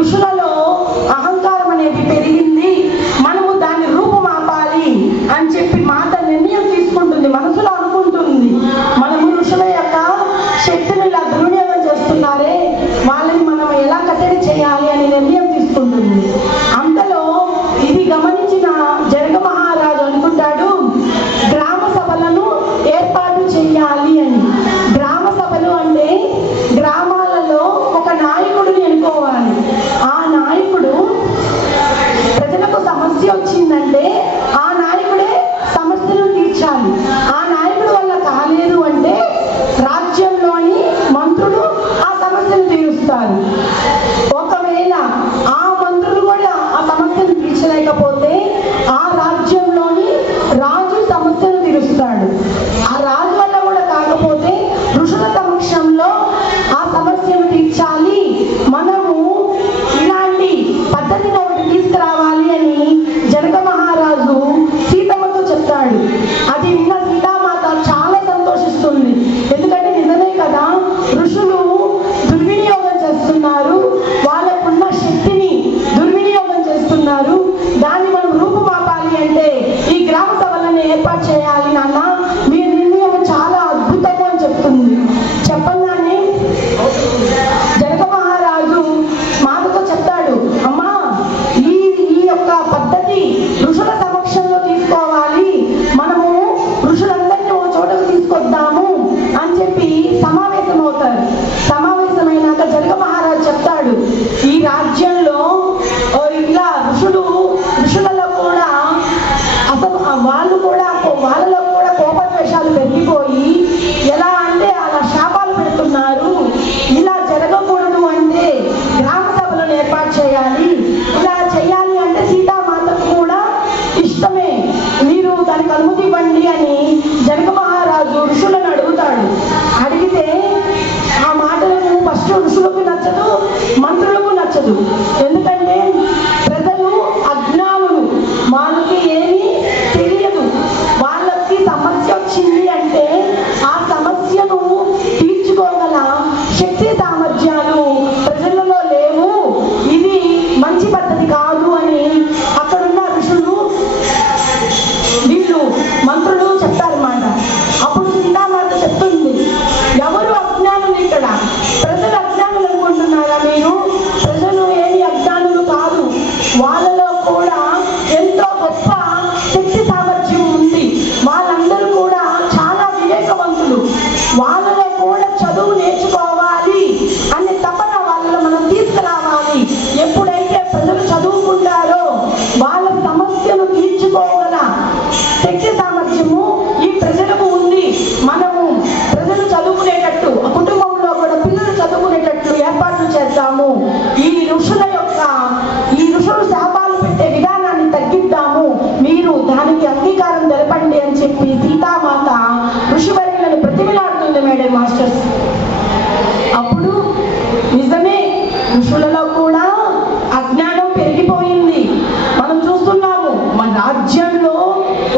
ఋషులలో అహంకారం అనేది పెరిగింది, మనము దాన్ని రూపుమాపాలి అని చెప్పి మాట నిర్ణయం తీసుకుంటుంది, మనసులో అనుకుంటుంది. మనము ఋషుల యొక్క శక్తిని ఇలా దుర్వినియోగం చేస్తున్నారే, వాళ్ళని మనం ఎలా కట్టడి చేయాలి అని నిర్ణయం తీసుకుంటుంది. అంతలో ఇది గమనించిన జనక మహారాజు అనుకుంటాడు, గ్రామ సభలను ఏర్పాటు చేయాలి అని. గ్రామ సభలు అంటే గ్రామాలలో ఒక నాయకుడిని ఎన్నుకోవాలి. ఆ నాయకుడు ప్రజలకు సమస్య వచ్చిందంటే ఆ నాయకుడే సమస్యను తీర్చాలి. ఆ నాయకుడు వల్ల కాలేదు అంటే రాజ్యంలోని మంత్రులు ఆ సమస్యను తీరుస్తారు. ఒకవేళ ఆ మంత్రులు కూడా ఆ సమస్యను తీర్చలేకపోతే ఆ రాజ్యంలోని రాజు సమస్యను తీరుస్తాడు. ఆ రాజు వల్ల కూడా కాకపోతే ఋషుల సమక్షంలో ఆ సమస్యను తీర్చాలి. మనము ఇలాంటి పద్ధతిని ఒకటి తీసుకురావాలి అని జనక మహారాజు సీతమ్మతో చెప్తాడు. అది విన్న సీతామాత చాలా సంతోషిస్తుంది. ఎందుకంటే నిజమే కదా, ఋషులు దుర్వినియోగం చేస్తున్నారు, వాళ్ళకున్న శక్తిని దుర్వినియోగం చేస్తున్నారు. దాన్ని మనం రూపుమాపాలి అంటే ఈ గ్రామ సభలను ఏర్పాటు చేయాలి నాన్న, మీ నిర్ణయం చాలా అద్భుతము అని చెప్తుంది. చెప్పగానే జనక మహారాజు మాటతో చెప్తాడు, అమ్మా ఈ యొక్క పద్ధతి ఋషుల సమక్షంలో తీసుకోవాలి, మనము ఋషులందరినీ ఒక చోటకు తీసుకొద్దాము అని చెప్పి సమావేశం అవుతారు. సమావేశమైనాక జనక మహారాజు చెప్తాడు, ఈ రాజ్యంలో ఇలా ఋషులలో కూడా అసలు వాళ్ళలో కూడా కోపద్వేషాలు పెరిగిపోయి ఎలా అంటే అలా శాపాలు పెడుతున్నారు. ఇలా జరగకూడదు అంటే గ్రామ సభలను ఏర్పాటు చేయాలి. ఇలా చేయాలి అంటే సీతామాతకు కూడా ఇష్టమే, మీరు దానికి అనుమతి ఇవ్వండి అని జనక మహారాజు ఋషులను అడుగుతాడు. అడిగితే ఆ మాటలకు ఫస్ట్ ఋషులకు నచ్చదు, మంత్రులకు నచ్చదు. ఎందుకంటే ప్రజలు అజ్ఞానులు, వాళ్ళకి ఏమీ తెలియదు. వాళ్ళకి సమస్య వచ్చింది అంటే ఆ సమస్యను తీర్చుకోగల శక్తి సామర్థ్యాలు ప్రజలలో లేవు, ఇది మంచి పద్ధతి కాదు అని అక్కడున్న ఋషులు వీళ్ళు మంత్రులు చెప్తారన్నమాట. అప్పుడు సీతామాత చెప్తుంది, ఎవరు అజ్ఞానులు ఇక్కడ? ప్రజలు అజ్ఞానులు అనుకుంటున్నారా మీరు? ప్రజలు ఏమి అజ్ఞానులు కాదు, వాళ్ళలో కూడా ఎంతో గొప్ప శక్తి సామర్థ్యం ఉంది. వాళ్ళందరూ కూడా చాలా వివేకవంతులు, వాళ్ళలో కూడా చదువు నేర్చుకోవాలి అనే తపన వాళ్ళలో మనం తీసుకురావాలి. ఎప్పుడైతే ప్రజలు చదువుకుంటారో వాళ్ళ సమస్యను తీర్చుకోగల శక్తి సామర్థ్యము ఈ ప్రజలకు ఉంది. మనము ప్రజలు చదువుకునేటట్టు, కుటుంబంలో కూడా పిల్లలు చదువుకునేటట్లు ఏర్పాట్లు చేద్దాము. ఈ ఋషులు శాపాలు పెట్టే విధానాన్ని తగ్గిద్దాము, మీరు దానికి అంగీకారం తెలపండి అని చెప్పి సీతామాత ఋషివర్యులను ప్రతిమలాడుతుంది మేడం మాస్టర్స్. అప్పుడు నిజమే, ఋషులలో కూడా అజ్ఞానం పెరిగిపోయింది. మనం చూస్తున్నాము, మన రాజ్యంలో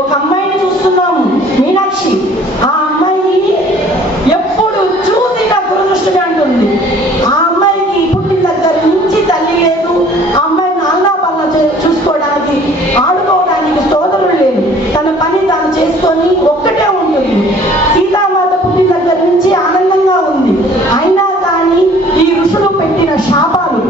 ఒక అమ్మాయిని చూస్తున్నాము, మీనాక్షి. ఆ అమ్మాయి ఎప్పుడు చూసి నా దురదృష్టమే అంటుంది. ఆ అమ్మాయికి పుట్టిన దగ్గర నుంచి తల్లి లేదు, ఆ అమ్మాయి నాన్న పనులు చూసుకోవడానికి, ఆడుకోవడానికి సోదరులు లేదు, తన పని తాను చేసుకొని ఒక్కటే ఉంటుంది. సీతామాత పుట్టిన దగ్గర నుంచి ఆనందంగా ఉంది. అయినా కానీ ఈ ఋషులు పెట్టిన శాపాలు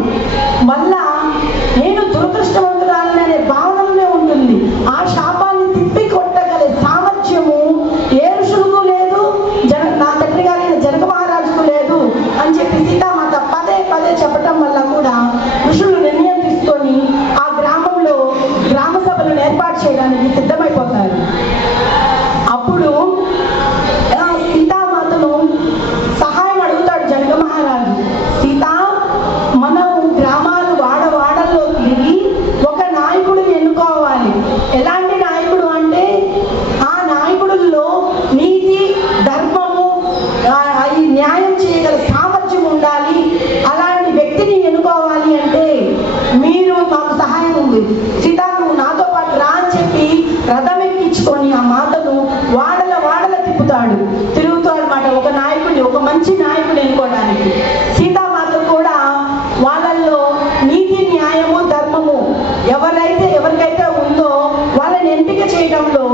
ఎవరికైతే ఉందో వాళ్ళని ఎంపిక చేయడంలో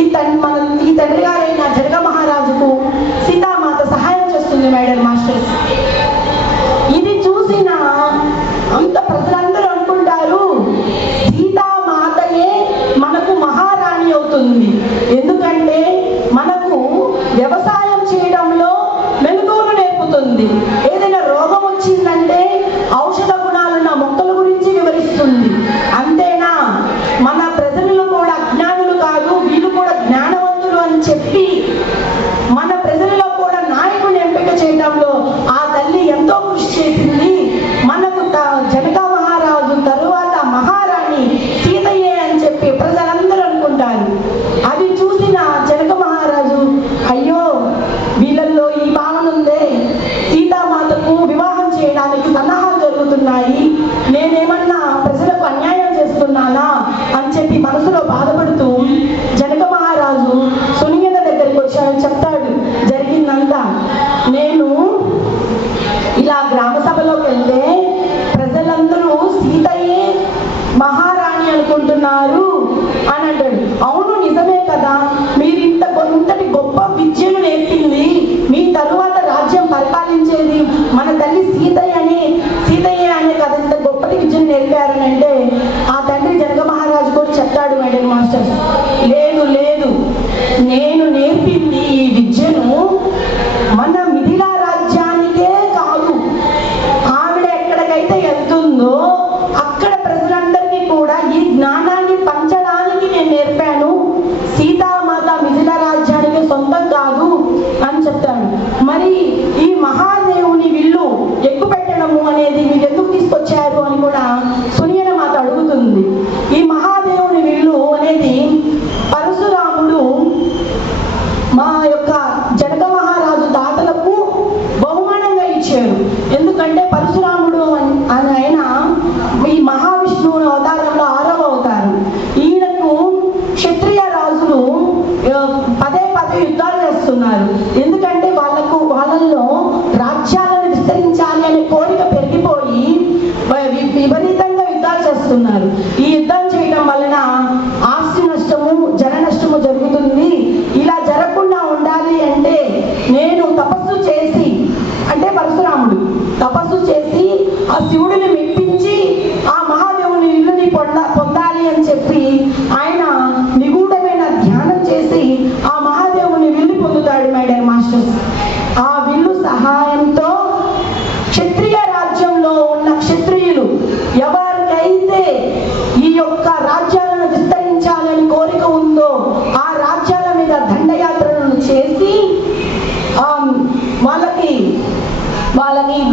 ఈ తండ్రి గారైన జనక మహారాజుకు సీతామాత సహాయం చేస్తుంది మేడం మాస్టర్స్. ఇది చూసిన అంత ప్రజలందరూ అనుకుంటారు సీతామాతయే మనకు మహారాణి అవుతుంది. ఎందుకంటే మనకు వ్యవసాయం చేయడంలో మెలకువలు నేర్పుతుంది. ఏదైనా రోగం వచ్చిందంటే ఔషధ గుణాలున్న మొక్కల గురించి వివరిస్తుంది. అంతేనా, మన ప్రజలు కూడా అజ్ఞానులు కాదు, వీళ్ళు కూడా జ్ఞానవంతులు అని చెప్పి మన ప్రజల్లో కూడా నాయకుని ఎంపిక చేయడంలో ఆ తల్లి ఎంతో కృషి చేసింది. మనకు జనక మహారాజు తరువాత మహారాణి సీతయ్యే అని చెప్పి ప్రజలందరూ అనుకుంటారు. అది చూసిన జనక మహారాజు అయ్యో వీళ్ళల్లో ఈ భావన ఉందే, సీతామాతకు వివాహం చేయడానికి సన్నాహాలు జరుగుతున్నాయి, నేనేమన్నా ప్రజలకు అన్యాయం చేస్తున్నానా అని చెప్పి మనసులో బాధపడుతూ జనక మహారాజు సునియన దగ్గరికి వచ్చాడు. చెప్తాడు జరిగిందంతా. నేను ఇలా గ్రామ సభలోకి వెళ్తే ప్రజలందరూ సీతయ్యే మహారాణి అనుకుంటున్నారు అని అంటాడు. అవును నిజమే కదా, మీరు ఇంతటి గొప్ప విద్యను నేర్పింది, మీ తరువాత రాజ్యం పరిపాలించేది మన తల్లి సీతయ్యే అనే కదా, ఇంత గొప్పటి విద్యను నేర్పారని అంటే ఆ తండ్రి జనక మహారాజు కూడా చెప్తాడు మేడం మాస్టర్స్, లేదు నేను నేర్పింది ఈ విద్యను మన మిథిలా రాజ్యానికే కాదు, ఆవిడ ఎక్కడికైతే వెళ్తుందో అక్కడ ప్రజలందరికీ కూడా ఈ జ్ఞానాన్ని పంచడానికి నేను నేర్పాను. సీతామాత మిథిలా రాజ్యానికి సొంతం కాదు అని చెప్తాడు. మరి ఈ మహాదేవుని విల్లు ఎక్కుపెట్టడము అనేది మీరు ఎందుకు తీసుకొచ్చారు అని కూడా సునియన మాత అడుగుతుంది. ఈ మహాదేవుని విల్లు అనేది పరశురాముడు మా యొక్క జనక మహారాజు దాతలకు బహుమానంగా ఇచ్చారు. ఎందుకంటే పరశురాముడు ఆయన ఈ మహావిష్ణువు అవతారంలో 6వ అవతారం. ఈయనకు క్షత్రియ రాజులు పదే యుద్ధాలు చేస్తున్నారు. ఎందుకంటే వాళ్ళల్లో రాజ్యాలను విస్తరించాలి అనే కోరిక పెరిగిపోయి విపరీతంగా యుద్ధాలు చేస్తున్నారు. ఈ యుద్ధం చేయడం వలన ఆస్తి నష్టము, జన నష్టము జరుగుతుంది. ఇలా జరగకుండా ఉండాలి అంటే నేను తపస్సు చేసి, అంటే పరశురాముడు తపస్సు చేసి ఆ శివుడిని మెప్పించి ఆ మహాదేవుని ఇల్లుని పొందాలి అని చెప్పి ఆయన నిగూఢమైన ధ్యానం చేసి ఆ మహాదేవుని విల్లు పొందుతాడు మేడం మాస్టర్స్. ఆ విల్లు సహాయంతో క్షత్రియ రాజ్యంలో ఉన్న క్షత్రియులు ఎవరికైతే ఈ యొక్క రాజ్యాలను విస్తరించాలని కోరిక ఉందో ఆ రాజ్యాల మీద దండయాత్రలను చేసి వాళ్ళకి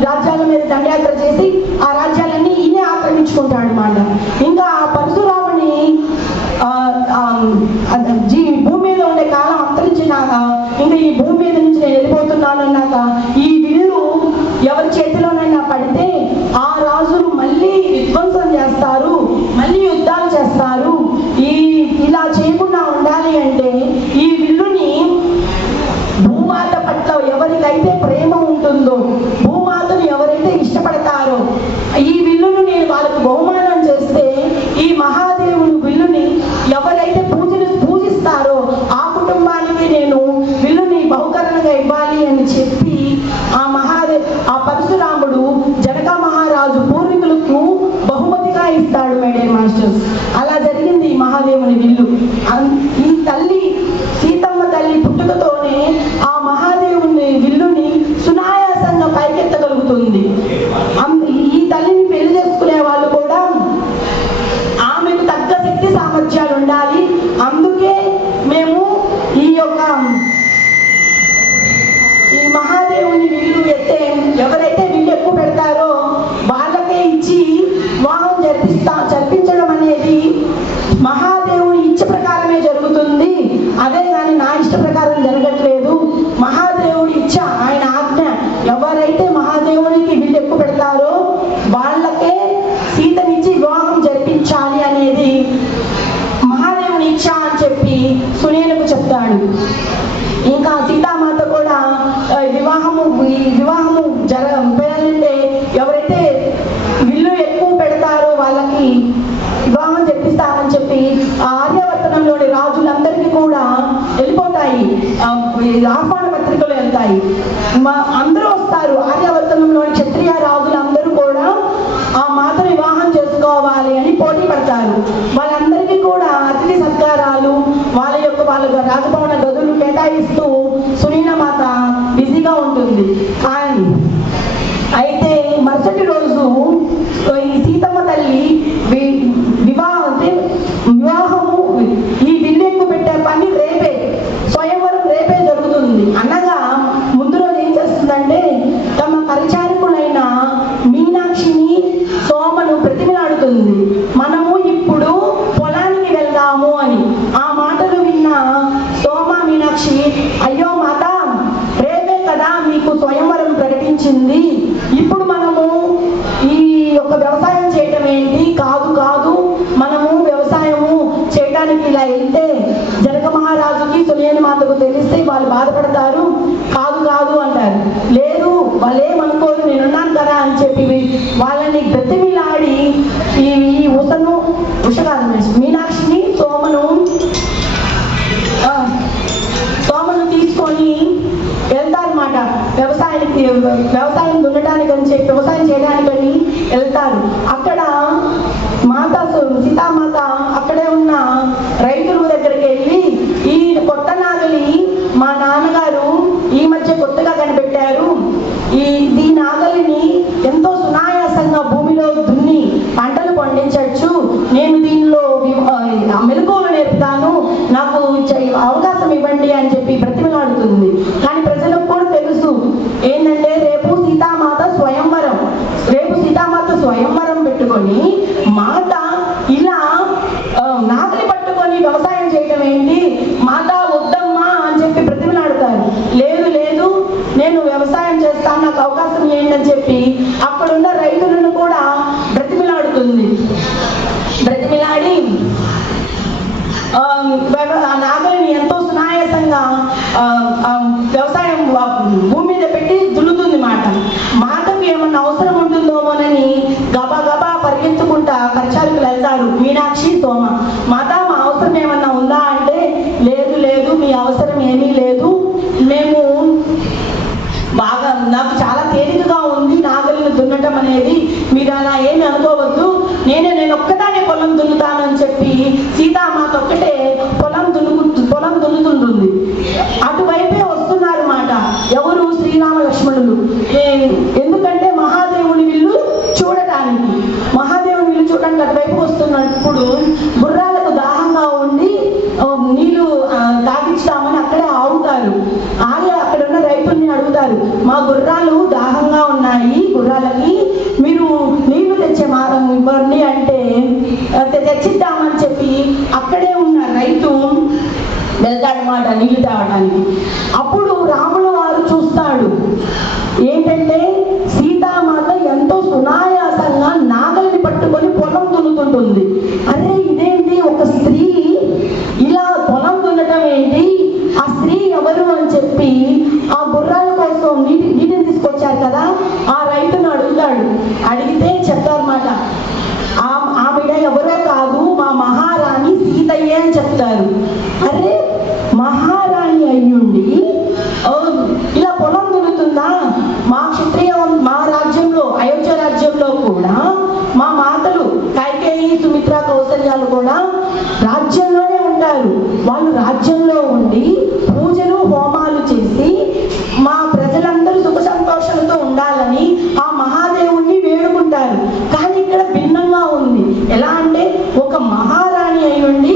రాజ్యాల మీద దండయాత్ర చేసి ఆ రాజ్యాలన్నీ ఈయనే ఆక్రమించుకుంటాడు అన్నమాట. ఇంకా ఆ పరశురాముని భూమి మీద ఉండే కాలం అంతరించినాక, ఇంకా ఈ భూమి మీద నుంచి నేను వెళ్ళిపోతున్నాను అన్నాక ఈ విల్లు ఎవరి చేతిలోనైనా పడితే ఆ రాజులు మళ్ళీ విధ్వంసం చేస్తారు, మళ్ళీ యుద్ధాలు చేస్తారు. ఇలా చేయకుండా ఉండాలి అంటే ఈ విల్లుని భూమాత పట్ల ఎవరికైతే ప్రేమ ఉంటుందో, భూమాతను ఎవరైతే ఇష్టపడతారో ఈ విల్లును నేను వాళ్ళకు బహుమానం చేస్తే ఈ మహాదేవుని విల్లుని ఎవరైతే పూజిస్తారో ఆ కుటుంబానికి నేను విల్లుని బహుకరణగా ఇవ్వాలి అని చెప్పి ఆ పరశురాముడు జనక మహారాజు పూర్వీకులకు బహుమతిగా ఇస్తాడు మేడం మాస్టర్స్. అలా జరిగింది ఈ మహాదేవుని విల్లు. ఈ తల్లి సీతమ్మ తల్లి పుట్టుకతోనే ఆ మహాదేవుని విల్లుని సునాయాసంగా పైకెత్తగలుగుతుంది. ఈ తల్లిని పెళ్లి చేసుకునే వాళ్ళు కూడా ఆమెకు తగ్గ శక్తి సామర్థ్యాలు ఉండాలి. అందుకే మేము ఈ మహాదేవుని విల్లు ఎవరైతే విల్లు ఎక్కువ పెడతారో వాళ్ళకే ఇచ్చి వివాహం జరిపించడం అనేది మహాదేవుని ఇచ్చ ప్రకారమే జరుగుతుంది. అదే కానీ నా ఇష్ట ప్రకారం జరగట్లేదు. మహాదేవుడి ఇచ్చ, ఆయన ఆజ్ఞ. ఎవరైతే మహాదేవునికి విల్లు ఎక్కువ పెడతారో వాళ్ళకే సీతనిచ్చి వివాహం జరిపించాలి అనేది మహాదేవుని ఇచ్చ అని చెప్పి సునీలకు చెప్తాడు. ఇంకా సీతామాత కూడా వివాహము పేయాలంటే ఎవరైతే విల్లు ఎక్కువ పెడతారో వాళ్ళకి వివాహం వాళ్ళందరికీ కూడా అతిథి సత్కారాలు వాళ్ళ రాజభవన గదులు కేటాయిస్తూ సునీనమాత బిజీగా ఉంటుంది. కానీ అయితే మరుసటి రోజు ఈ సీతమ్మ తల్లి వివాహము ఈ విల్లెక్కు పెట్టే పని రేపే, స్వయంవరం రేపే జరుగుతుంది అనగా ముందు రోజు ఏం చేస్తుందంటే తమ పరిచారకులైన మీనాక్షిని సోమను ప్రతిమలాడుతుంది. మనము ఇప్పుడు పొలానికి వెళ్దాము అని. ఆ మాటలు విన్న సోమ మీనాక్షి, అయ్యో మాత, రేపే కదా మీకు స్వయంవరం ప్రకటించింది, ఇప్పుడు మనము ఈ యొక్క వ్యవసాయం చేయటం ఏంటి? కాదు మనము వ్యవసాయము చేయడానికి ఇలా వెళ్తే జనక మహారాజుకి సునీన మాతకు తెలిస్తే వాళ్ళు బాధపడతారు, కాదు అంటారు. లేదు, వాళ్ళేమనుకోరు, నేనున్నాను కదా అని చెప్పి వాళ్ళని బ్రతిమిలాడి ఈ ఉష కాదు మీనాక్షిని సోమను తీసుకొని వెళ్తారన్నమాట. వ్యవసాయం దున్నడానికి అని చెప్పి, వ్యవసాయం చేయడానికని వెళ్తారు. అక్కడ సీతామాత అక్కడే ఉన్న రైతుల దగ్గరికి వెళ్ళి, ఈ కొత్త నాగలి మా నాన్నగారు ఈ మధ్య కొత్తగా కనిపెట్టారు, ఈ నాగలిని ఎంతో సునాయాసంగా భూమిలో దున్ని పంటలు పండించవచ్చు, నేను దీనిలో మెలకువలు నేర్పుతాను, నాకు అవకాశం ఇవ్వండి అని చెప్పి బ్రతిమలాడుతుంది. కానీ ప్రజలకు కూడా తెలుసు ఏంటంటే రేపు సీతామాత స్వయంవరం పెట్టుకొని మాత ఇలా నాగలి పట్టుకొని వ్యవసాయం చేయడం ఏంటి, మాత వద్దమ్మా అని చెప్పి బ్రతిమలాడుతారు. లేదు నేను వ్యవసాయం చేస్తాను, నాకు అవకాశం ఏంటని చెప్పి అక్కడున్న రైతులను కూడా బ్రతిమలాడి నాగలిని ఎంతో సునాయాసంగా వ్యవసాయం భూమి మీద పెట్టి దున్నుతుంది మాట. మాటకు ఏమన్నా అవసరం ఉంటుందోమోనని గబా పరిగెత్తుకుంటా పరిచారకులు వెళ్తారు. మీనాక్షి సోమ, మాత మా అవసరం ఏమన్నా ఉందా అంటే, లేదు మీ అవసరం ఏమీ లేదు, మేము నాకు చాలా తేలికగా ఉంది నాగలిని దున్నటం అనేది, మీరు అలా ఏమి అనుకోవద్దు, నేను ఒక్కదానే పొలం దున్నుతానని చెప్పి సీతామాత ఒక్కటే పొలం దున్నుతుంటుంది. అటువైపే వస్తున్నారు మాట ఎవరు? శ్రీరామ లక్ష్మణులు. ఎందుకంటే మహాదేవుని విల్లు చూడటానికి అటువైపు వస్తున్నప్పుడు గుర్రాలకు దాహంగా ఉండి నీళ్లు తాగించుతామని అక్కడే ఆగుతారు. అక్కడ ఉన్న రైతుల్ని అడుగుతారు, మా గుర్రాలు దాహంగా ఉన్నాయి, గుర్రాలకి మీరు నీళ్లు తెచ్చే మార్గం ఇవ్వండి అంటే తెచ్చిద్దామని చెప్పి అక్కడే ఉన్న రైతు వెళ్తాడనమాట నీళ్లు తేవడానికి. అప్పుడు రాముల వారు చూస్తాడు ఏంటంటే సీతామాత ఎంతో సునాయాసంగా నాగలిని పట్టుకొని పొలం దున్నుతుంటుంది. అరే ఇదేంటి, ఒక స్త్రీ ఇలా పొలం దున్నటం ఏంటి, ఆ స్త్రీ ఎవరు అని చెప్పి ఆ గుర్రాల కోసం నీటిని తీసుకొచ్చారు కదా ఆ రైతును అడుగుతాడు. అడిగితే చెప్తారన్నమాట, ఆవిడ ఎవరో కాదు, మా మహారాణి సీతయ్య అని చెప్తారు. అరే మహారాణి అయ్యుండి ఇలా పొలం దున్నుతుందా? మా రాజ్యంలో, అయోధ్య రాజ్యంలో కూడా మా మాతలు కైకేయి, సుమిత్ర, కౌసల్యాలు కూడా రాజ్యంలోనే ఉంటారు. వాళ్ళు రాజ్యంలో ఉండి పూజలు హోమాలు చేసి మా ప్రజలందరూ సుఖ సంతోషాలతో ఉండాలని ఆ మహాదేవుణ్ణి వేడుకుంటారు. కానీ ఇక్కడ భిన్నంగా ఉంది. ఎలా అంటే ఒక మహారాణి అయ్యుండి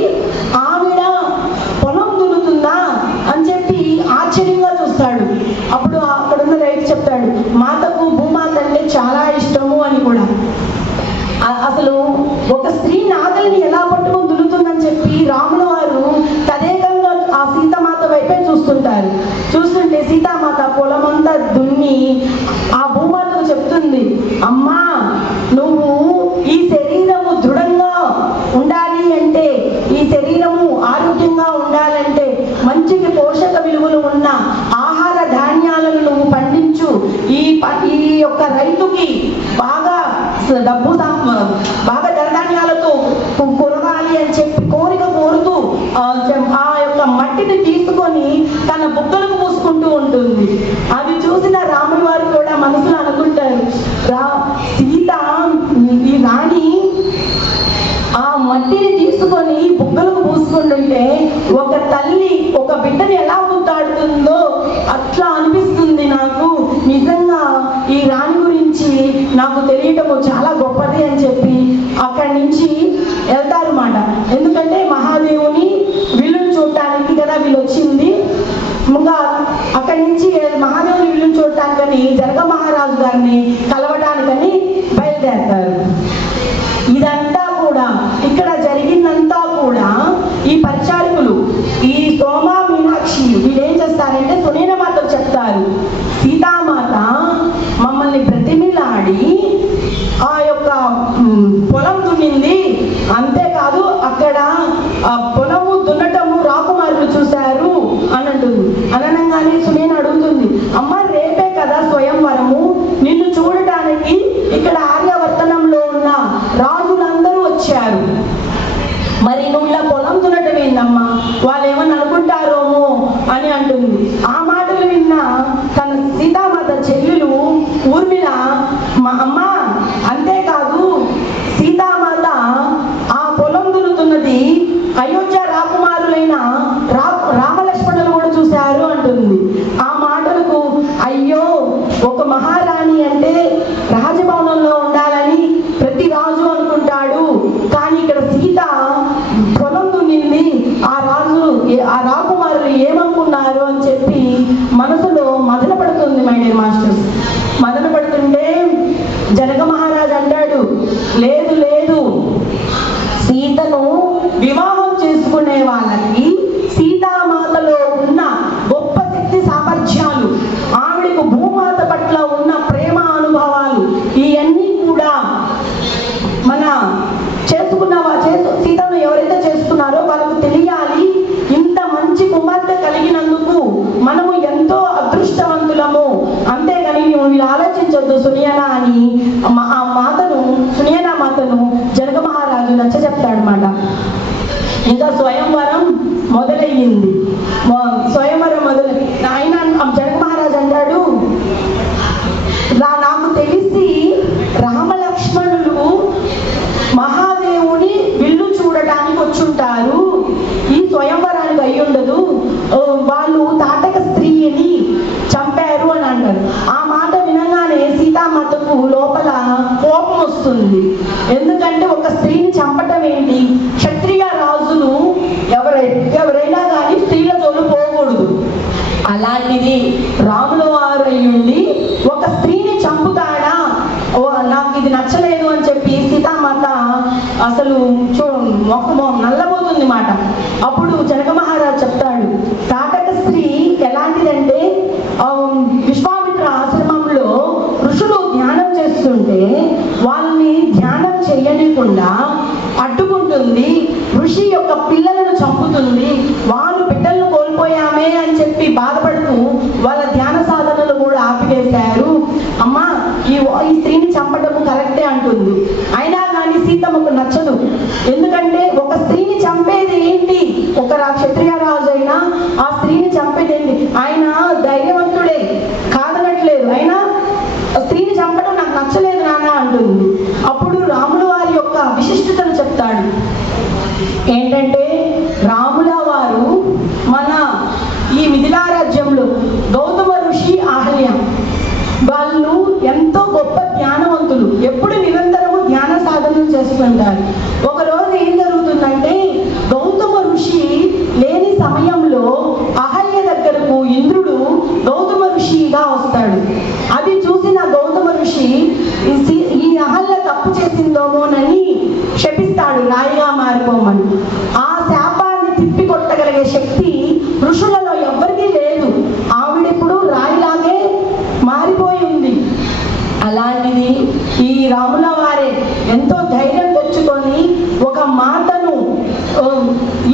ఆవిడ పొలం దున్నుతుందా అని చెప్పి ఆశ్చర్యంగా చూస్తాడు. అప్పుడు అక్కడున్న రైతు చెప్తాడు, మాతకు భూమాత అంటే చాలా ఇష్టము అని కూడా. అసలు ఒక స్త్రీ నాగలిని ఎలా పట్టుకొని దున్నుతుందని చెప్పి రాముల వారు తదేకంగా ఆ సీతామాత వైపే చూస్తుంటే సీతామాత పొలమంతా దున్ని ఆ భూమాతకు చెప్తుంది, అమ్మా నువ్వు ఈ శరీరము దృఢంగా ఉండాలి అంటే, ఈ శరీరము ఆరోగ్యంగా ఉండాలంటే మంచికి పోషక విలువలు ఉన్న ఆహార ధాన్యాలను నువ్వు పండించు. ఈ యొక్క రైతుకి బాగా ధనధాన్యాలతో కొరగాలి అని చెప్పి కోరిక కోరుతూ ఆ యొక్క మట్టిని తీసుకొని తన బుగ్గలకు పూసుకుంటూ ఉంటుంది. అది చూసిన రాముల వారు కూడా మనసులో అనుకుంటారు, సీత ఈ రాణి ఆ మట్టిని తీసుకొని బుగ్గలకు పూసుకుంటుంటే ఒక తల్లి ఒక బిడ్డని ఎలా ముద్దాడుతుందో అట్లా అనిపిస్తుంది నాకు. నిజంగా ఈ రాణి గురించి నాకు తెలియటము చాలా గొప్పది అని చెప్పి అక్కడి నుంచి వెళ్తారు మాట. ఎందుకంటే మహాదేవుని విల్లును చూడటానికి కదా వీళ్ళు వచ్చింది. ఇంకా అక్కడి నుంచి మహాదేవుని విల్లును చూడటానికని జనక మహారాజు గారిని కలవటానికని బయలుదేరతారు. ఇదంతా కూడా ఇక్కడ జరిగిందంతా కూడా ఈ పరిచారకులు, ఈ సోమ మీనాక్షి వీళ్ళు ఏం చేస్తారంటే సునీన మాతకు చెప్తారు, సీతామాత మమ్మల్ని బ్రతిమిలాడి ఆ యొక్క పొలం దున్నింది, అంతేకాదు అక్కడ పొలము దున్నటము రాకుమారులు చూశారు అని అంటుంది. అననంగానే సునీన అడుగుతుంది, అమ్మ రేపే కదా స్వయంవరము, నిన్ను చూడటానికి ఇక్కడ ఆర్యవర్తనంలో ఉన్న రాజులందరూ వచ్చారు, మరి నువ్వు ఇలా పొలం దున్నటం ఏందమ్మా, వాళ్ళు ఏమని అనుకుంటారోమో అని అంటుంది. ఆ మాటలు విన్న తన సీతామాత చెల్లెలు ఊర్మిళ, మా అమ్మ అంతేకాదు సీతామాత ఆ పొలం దున్నుతున్నది అయోధ్య రాకుమారులైన రామలక్ష్మణులు కూడా చూశారు అంటుంది. ఆ మాటలకు అయ్యో, ఒక మహారాణి అంటే రాజభవనంలో ఉండాలని ప్రతి రాజు అనుకుంటాడు, కానీ ఇక్కడ సీత పొలం దున్నింది, ఆ రాకుమారులు ఏమనుకున్నారు అని చెప్పి మనసులో మదన పడుతుంది. మై డియర్ మాస్టర్స్, మదన పడుతుంటే జనక మహారాజు అంటాడు, లేదు లేదు, సీతను వివాహం చేసుకునే వాళ్ళకి సీతామాతలో ఉన్న గొప్ప శక్తి సామర్థ్యాలు, ఆవిడకు భూమాత పట్ల ఉన్న ప్రేమ అనుభవాలు ఇవన్నీ కూడా మన సీతను ఎవరైతే చేసుకున్నారో వాళ్ళకు తెలియాలి. ఇంత మంచి కుమార్తె కలిగినందుకు మనము ఎంతో అదృష్టవంతులము, అంతేగాని వీళ్ళు ఆలోచించొద్దు సునియన అని ఆ మాతను, సునియన మాతను జనక మహారాజు నచ్చ చెప్తాడనమాట. ఇంకా స్వయంవరం మొదలయ్యింది. స్వయంవరం ఆయన జనక మహారాజు అంటాడు, నాకు తెలిసి రామలక్ష్మణులు మహాదేవుని విల్లు చూడటానికి వచ్చుంటారు, ఈ స్వయంవరానికి అయి ఉండదు, వాళ్ళు తాటక స్త్రీని చంపారు అని అంటారు. ఆ మాట వినగానే సీతామాతకు లోపల కోపం వస్తుంది. ఎందుకంటే ఒక స్త్రీని చంపటం ఏంటి, క్షత్రియ రాజులు ఎవరైనా కానీ స్త్రీల జోలు పోకూడదు, అలాంటిది రాముల వారు అయ్యుండి ఒక స్త్రీని చంపుతాడా, నాకు ఇది నచ్చలేదు అని చెప్పి సీతామాత అసలు మొక్క నల్లబోతుంది మాట. అప్పుడు జనక మహారాజు చెప్తాడు, తాటక స్త్రీ ఎలాంటిదంటే విశ్వామిత్ర ఆశ్రమంలో ఋషులు ధ్యానం చేస్తుంటే వాళ్ళని ధ్యానం చేయకుండా అడ్డుకుంటుంది, ఋషి యొక్క పిల్లలను చంపుతుంది, వాళ్ళు బిడ్డలను కోల్పోయామే అని చెప్పి బాధపడుతూ వాళ్ళ ధ్యాన సాధనలు కూడా ఆపివేశారు. అమ్మా ఈ స్త్రీని చంపటము కరెక్టే అంటుంది. అయినా కానీ సీతమ్మకు నచ్చదు. ఎందుకంటే ఒక స్త్రీని చంపేది ఏంటి, ఒక క్షత్రియ రాజు అయినా ఆ స్త్రీని చంపేది ఏంటి, ఆయన ధైర్యవంతుడే కాదనట్లేదు, అయినా స్త్రీని చంపడం నాకు నచ్చలేదు నాన్న అంటుంది. అప్పుడు రాముల వారి యొక్క విశిష్టతను చెప్తాడు. ఏంటంటే రాముల వారు మన ఈ మిథిలా రాజ్యంలో గౌతమ ఋషి, అహల్య వాళ్ళు ఎంతో గొప్ప జ్ఞానవంతులు, ఎప్పుడు నిరంతరము ధ్యాన సాధనలు చేస్తుంటారు. ఒకరోజు ఏం జరుగుతుందంటే గౌతమ ఋషి లేని సమయంలో అహల్య దగ్గరకు ఇంద్రుడు గౌతమ ఋషిగా వస్తాడు. అది చూసిన గౌతమ ఋషి ఈ అహల్య తప్పు చేసిందోమోనని శపిస్తాడు, రాయిగా మారిపోమని. ఆ శాపాన్ని తిప్పికొట్టగలిగే శక్తి ఋషులలో ఎవ్వరికీ లేదు, ఆవిడెప్పుడు రాయిలాగే మారిపోయి ఉంది. అలాంటిది ఈ రాముల వారే ఎంతో ధైర్యం తెచ్చుకొని ఒక మాటను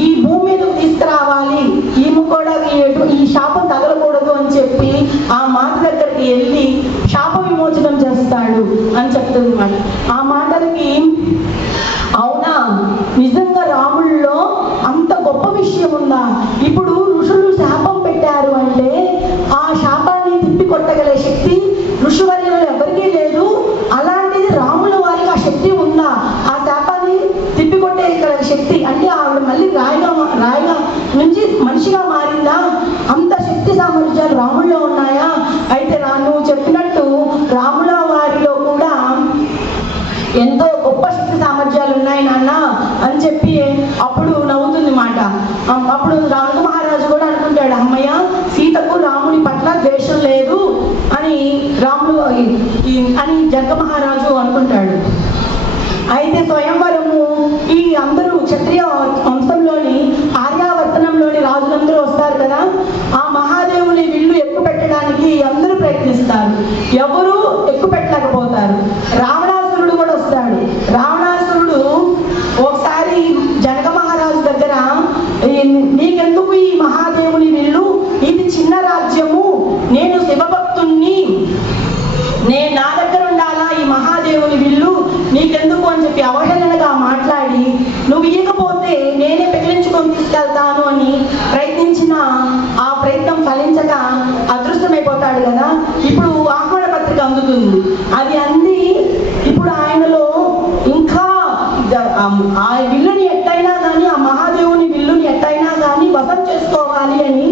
ఈ భూమి మీదకు తీసుకురావాలి, ఈమె కూడా ఈ శాపం తగలకూడదు అని చెప్పి ఆ మాట దగ్గరికి వెళ్ళి శాప విమోచనం చేస్తాడు అని చెప్తుంది మాట. ఆ మాటలకి అవునా, నిజంగా రాముల్లో అంత గొప్ప విషయం ఉందా, ఇప్పుడు ఋషులు శాపం పెట్టారు అంటే ఆ శాపాన్ని తిప్పి కొట్టగలే శక్తి ఋషివర్యులు ఎవరికీ లేదు, అలాంటిది రాముల వారికి ఆ శక్తి ఉందా, ఆ శాపాన్ని తిప్పికొట్టే నుంచి మనిషిగా మారిందా? అంత శక్తి సామర్థ్యాలు రాముల్లో ఉన్నాయా? అయితే నువ్వు చెప్పినట్టు రాముల వారిలో కూడా ఎంతో గొప్ప శక్తి సామర్థ్యాలు ఉన్నాయి నాన్న అని చెప్పి అప్పుడు నవ్వుతుంది మాట. అప్పుడు జనక మహారాజు కూడా అనుకుంటాడు, అమ్మయ్య సీతకు రాముని పట్ల ద్వేషం లేదు అని జనక మహారాజు అనుకుంటాడు. అయితే స్వయంవరము ఈ అందరూ క్షత్రియ వంశంలోని ఆర్యావర్తనంలోని రాజులందరూ వస్తారు కదా, ఆ మహాదేవుని విల్లు ఎక్కువ పెట్టడానికి అందరూ ప్రయత్నిస్తారు, ఎవరు ఎక్కువ పెట్టలేకపోతారు. రావణాసురుడు కూడా వస్తాడు. రావణాసురుడు ఒకసారి జనక మహారాజు దగ్గర, నీకెందుకు ఈ మహాదేవుని విల్లు, ఇది చిన్న రాజ్యము, నేను శివభక్తుణ్ణి, నా దగ్గర ఉండాలా ఈ మహాదేవుని విల్లు, నీకెందుకు అని చెప్పి అవహేళనగా మాట్లాడి, నువ్వు ఇయ్యకపోతే నేనే పెకిలించుకొని తీసుకెళ్తాను అని ప్రయత్నించిన ఆ ప్రయత్నం ఫలించక అదృష్టమైపోతాడు కదా. ఇప్పుడు ఆహ్వాన పత్రిక అందుతుంది. అది అంది ఇప్పుడు ఆయనలో ఇంకా ఆ విల్లుని ఎట్టయినా కానీ, ఆ మహాదేవుని విల్లుని ఎట్టయినా కానీ వశం చేసుకోవాలి అని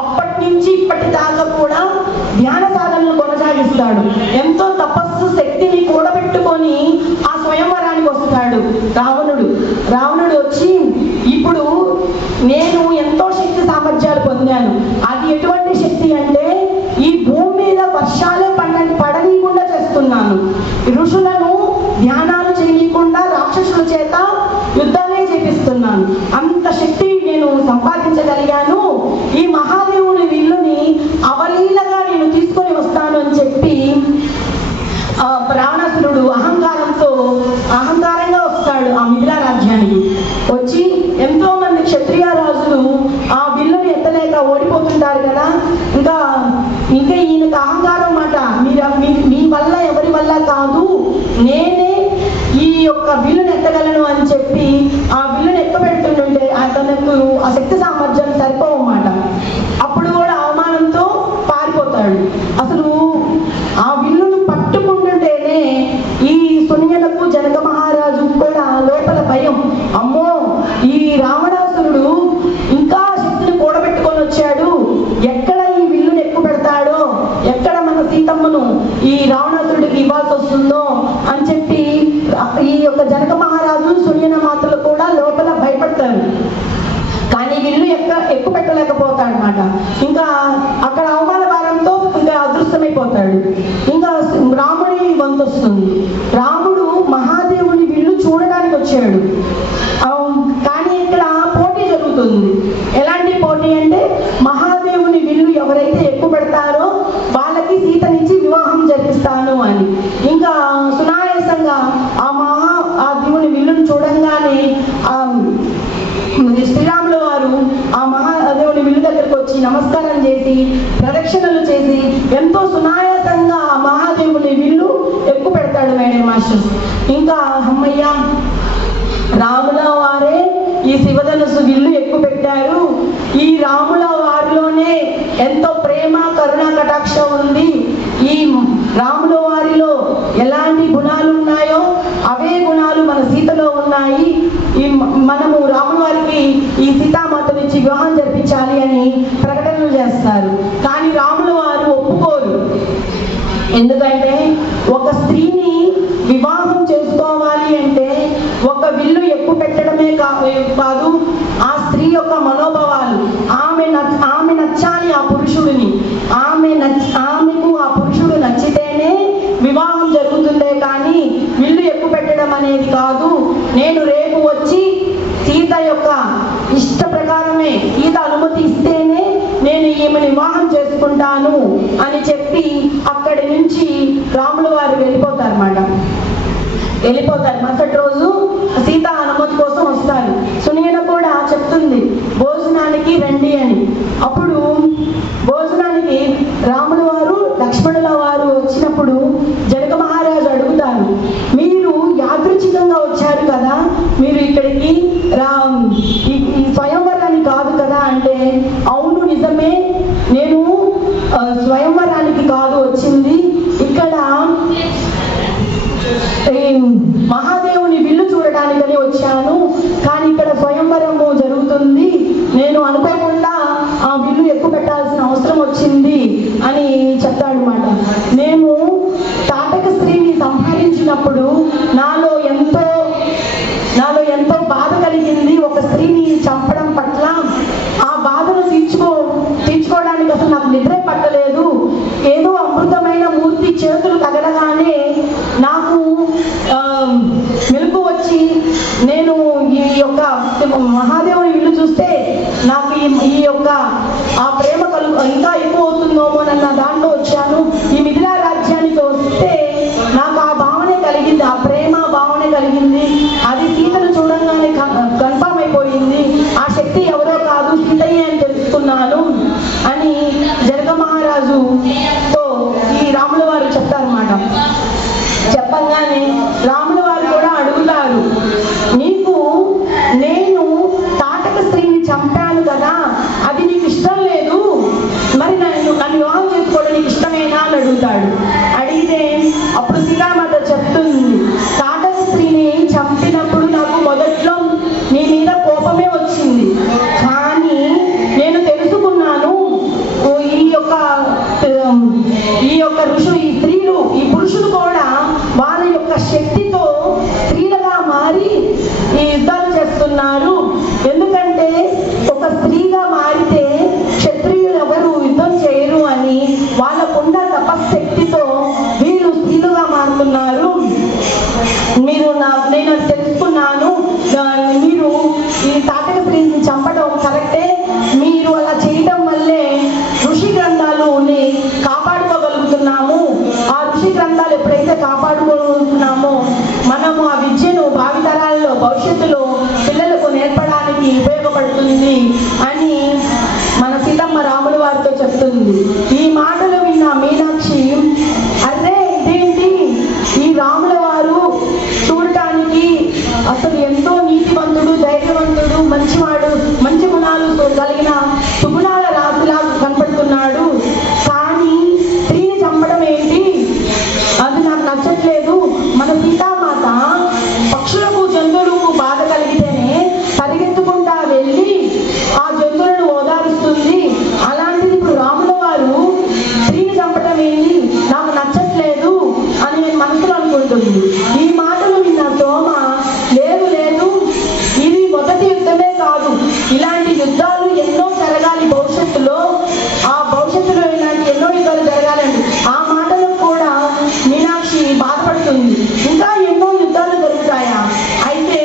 అప్పటి నుంచి ఇప్పటి దాకా కూడా ధ్యాన సాధనలు కొనసాగిస్తాడు. ఎంతో తపస్సు శక్తిని కూడబెట్టుకొని ఆ స్వయంవరానికి వస్తాడు రావణుడు వచ్చి, ఇప్పుడు నేను ఎంతో శక్తి సామర్థ్యాలు పొందాను, అది ఎటువంటి శక్తి అంటే ఈ భూమి మీద వర్షాలే పడనీయకుండా చేస్తున్నాను, ఋషులను ధ్యానాలు చేయకుండా రాక్షసుల చేత యుద్ధాలే చేపిస్తున్నాను, అంత శక్తి నేను సంపాదించగలిగాను, ఈ మహాదేవుని విల్లుని అవలీలగా నేను తీసుకొని వస్తాను అని చెప్పి రావణాసురుడు అహంకారంగా వస్తాడు ఆ మిథిలా రాజ్యానికి. వచ్చి ఎంతో మంది క్షత్రియ రాజులు ఆ విల్లుని ఎత్తలేక ఓడిపోతుంటారు కదా. ఇంకా ఈయనకు అహంకారం మాట, మీ వల్ల ఎవరి వల్ల కాదు, నేనే ఈ యొక్క విల్లుని ఎత్తగలను అని చెప్పి ఆ విల్లుని ఎక్కబెడుతుంటే తనకు ఆ శక్తి సామర్థ్యం సరిపోవన్నమాట. అప్పుడు కూడా అవమానంతో పారిపోతాడు. అసలు ఆ విల్లును పట్టుకుంటుంటేనే ఈ సునియలకు జనక మహారాజు కూడా లోపల భయం, అమ్మో ఈ రావణాసురుడు ఇంకా శక్తిని కూడబెట్టుకొని వచ్చాడు, ఎక్కడ ఈ విల్లును ఎక్కువ పెడతాడో, ఎక్కడ మన సీతమ్మను ఈ రావణాసురుడికి ఇవ్వాల్సి వస్తుందో అని చెప్పి ఈ యొక్క జనక మహారాజు సునియన మాతలు కూడా లోపల భయపడతారు. కానీ విల్లు ఎక్కువ పెట్టలేకపోతాడు అనమాట. ఇంకా అక్కడ అవమాన భారంతో ఇంకా అదృష్టమైపోతాడు. ఇంకా రాముడి వంతు వస్తుంది. రాముడు మహాదేవుని విల్లు చూడడానికి వచ్చాడు. కానీ ఇక్కడ పోటీ జరుగుతుంది. ఎలాంటి పోటీ అంటే మహాదేవుని విల్లు ఎవరైతే ఎక్కువ పెడతారో వాళ్ళకి సీతనిచ్చి వివాహం జరిపిస్తాను అని. ఇంకా సునాయాసంగా ఆ దేవుని విల్లును చూడంగానే శ్రీరాముల వారు ఆ మహాదేవుని విల్లు దగ్గరకు వచ్చి నమస్కారం చేసి ప్రదక్షిణలు చేసి ఎంతో సునాయాసంగా ఆ మహాదేవుని విల్లు ఎక్కువ పెడతాడు మేడం మాస్టర్స్. ఇంకా అమ్మయ్య రాముల వారే ఈ శివధనుసు విల్లు ఎక్కువ పెట్టారు, ఈ రాముల వారిలోనే ఎంతో ప్రేమ కరుణ కటాక్షం ఉంది, ఈ రాముల వారిలో ఎలాంటి గుణాలు ఉన్నాయో అవే గుణాలు మన సీతలో ఉన్నాయి, మనము రాముల వారికి ఈ సీతామాతనిచ్చి వివాహం జరిపించాలి అని ప్రకటనలు చేస్తారు. కానీ రాముల వారు ఒప్పుకోరు. ఎందుకంటే ఒక స్త్రీని వివాహం చేసుకోవాలి అంటే ఒక విల్లు ఎక్కువ పెట్టడమే కాదు, ఆ స్త్రీ యొక్క మనోభావాలు, ఆమె నచ్చాలి ఆ పురుషుడిని, ఆమెకు ఆ పురుషుడు నచ్చితేనే వివాహం జరుగుతుందే కానీ విల్లు ఎక్కువ పెట్టడం అనేది కాదు. నేను రేపు వచ్చి సీత యొక్క ఇష్ట ప్రకారమే, సీత అనుమతి ఇస్తేనే నేను ఈమెను వివాహం చేసుకుంటాను అని చెప్పి అక్కడి నుంచి రాముల వారు వెళ్ళిపోతారు. మరుసటి రోజు సీత అనుమతి కోసం వస్తారు. సునీత కూడా చెప్తుంది భోజనానికి రండి అని. అప్పుడు భోజనానికి రాముల వారు లక్ష్మణుల వారు వచ్చినప్పుడు జనక మహారాజు అడుగుతారు, మీరు యాదృచ్ఛికంగా వచ్చారు కదా, మీరు ఇక్కడికి ఈ స్వయంవరానికి కాదు కదా అంటే, అవును నిజమే, నేను స్వయంవరానికి కాదు వచ్చింది, ఇక్కడ మహాదేవుని విల్లు చూడటానికని వచ్చాను, కానీ ఇక్కడ స్వయంవరము జరుగుతుంది, నేను అనుకోకుండా నేను ఈ యొక్క మహాదేవుని ఇల్లు చూస్తే నాకు ఈ యొక్క ఆ ప్రేమ ఇంకా ఎక్కువ అవుతుందేమోనన్న దాంట్లో వచ్చాను. ఈ మిథిలా రాజ్యానికి వస్తే నాకు ఆ భావనే కలిగింది, ఆ ప్రేమ భావనే కలిగింది. అది సీతను చూడంగానే కన్ఫామ్ అయిపోయింది. ఆ శక్తి ఎవరో కాదు, సీతయ్య అని తెలుసుకున్నాను అని జనక మహారాజుతో ఈ రాముల వారు చెప్తారన్నమాట. చెప్పంగానే రాముల వారు కూడా అడుగుతారు, నీకు నేను తాటక స్త్రీని చంపాను కదా, అది నీకు ఇష్టం లేదు, మరి నన్ను వివాహం చేసుకోవడం నీకు ఇష్టమేనా అని అడుగుతాడు. అడిగితే అప్పుడు సీతామాత చెప్తుంది, తాటక స్త్రీని చంపినప్పుడు నాకు మొదట్లో నీ మీద కోపమే వచ్చింది, కానీ నేను తెలుసుకున్నాను ఈ యొక్క ఋషులు, ఈ స్త్రీలు, ఈ పురుషులు కూడా వాళ్ళ యొక్క శక్తితో స్త్రీలుగా మారి ఈ యుద్ధాలు చేస్తున్నారు. ఎందుకంటే ఒక స్త్రీగా మారితే క్షత్రియులు ఎవరు యుద్ధం చేయరు అని వాళ్ళకున్న తపశక్తితో వీళ్ళు స్త్రీలుగా మారుతున్నారు. నేను తెలుసుకున్నాను, మీరు ఈ తాటక స్త్రీని చంపడం కరెక్టే, మీరు అలా చేయడం వల్లే ఋషి గ్రంథాలు కాపాడుకోగలుగుతున్నాము. ఆ ఋషి గ్రంథాలు ఎప్పుడైతే కాపాడుకోగలుగుతున్నామో మనము ఆ విద్యను భావితరాల్లో భవిష్యత్తులో పిల్లలకు నేర్పడానికి ఉపయోగపడుతుంది అని మన సీతమ్మ రాముల వారితో చెప్తుంది. ఈ మాటలు విన్న మీనాక్షి, అరే ఇదేంటి, ఈ రాముల వారు చూడటానికి అసలు ఎంతో నీతివంతుడు, ధైర్యవంతుడు, మంచివాడు, మంచి గుణాలు కలిగిన సుగుణాల రాజులా కనపడుతున్నాడు, కానీ స్త్రీని చంపడం ఏంటి, అది నాకు నచ్చట్లేదు. మన సీతామాత పక్షులకు, జంతువులకు బాధ కలిగితేనే పరిగెత్తుకుంటా వెళ్ళి ఆ జంతువులను ఓదారుస్తుంది, అలాంటిది ఇప్పుడు రాముల వారు స్త్రీని చంపడం ఏంటి, నాకు నచ్చట్లేదు అని నేను మనసులో అనుకుంటుంది. ఈ మాటలు విన్న సోమ, లేదు లేదు, ఇది మొదటి యుద్ధమే కాదు, ఇలాంటి యుద్ధాలు ఎన్నో జరగాలి భవిష్యత్తులో, ఆ భవిష్యత్తులో ఇలాంటి ఎన్నో యుద్ధాలు జరగాలండి. ఆ మాటలకు కూడా మీనాక్షి బాధపడుతుంది, ఇంకా ఎన్నో యుద్ధాలు జరుగుతాయా, అయితే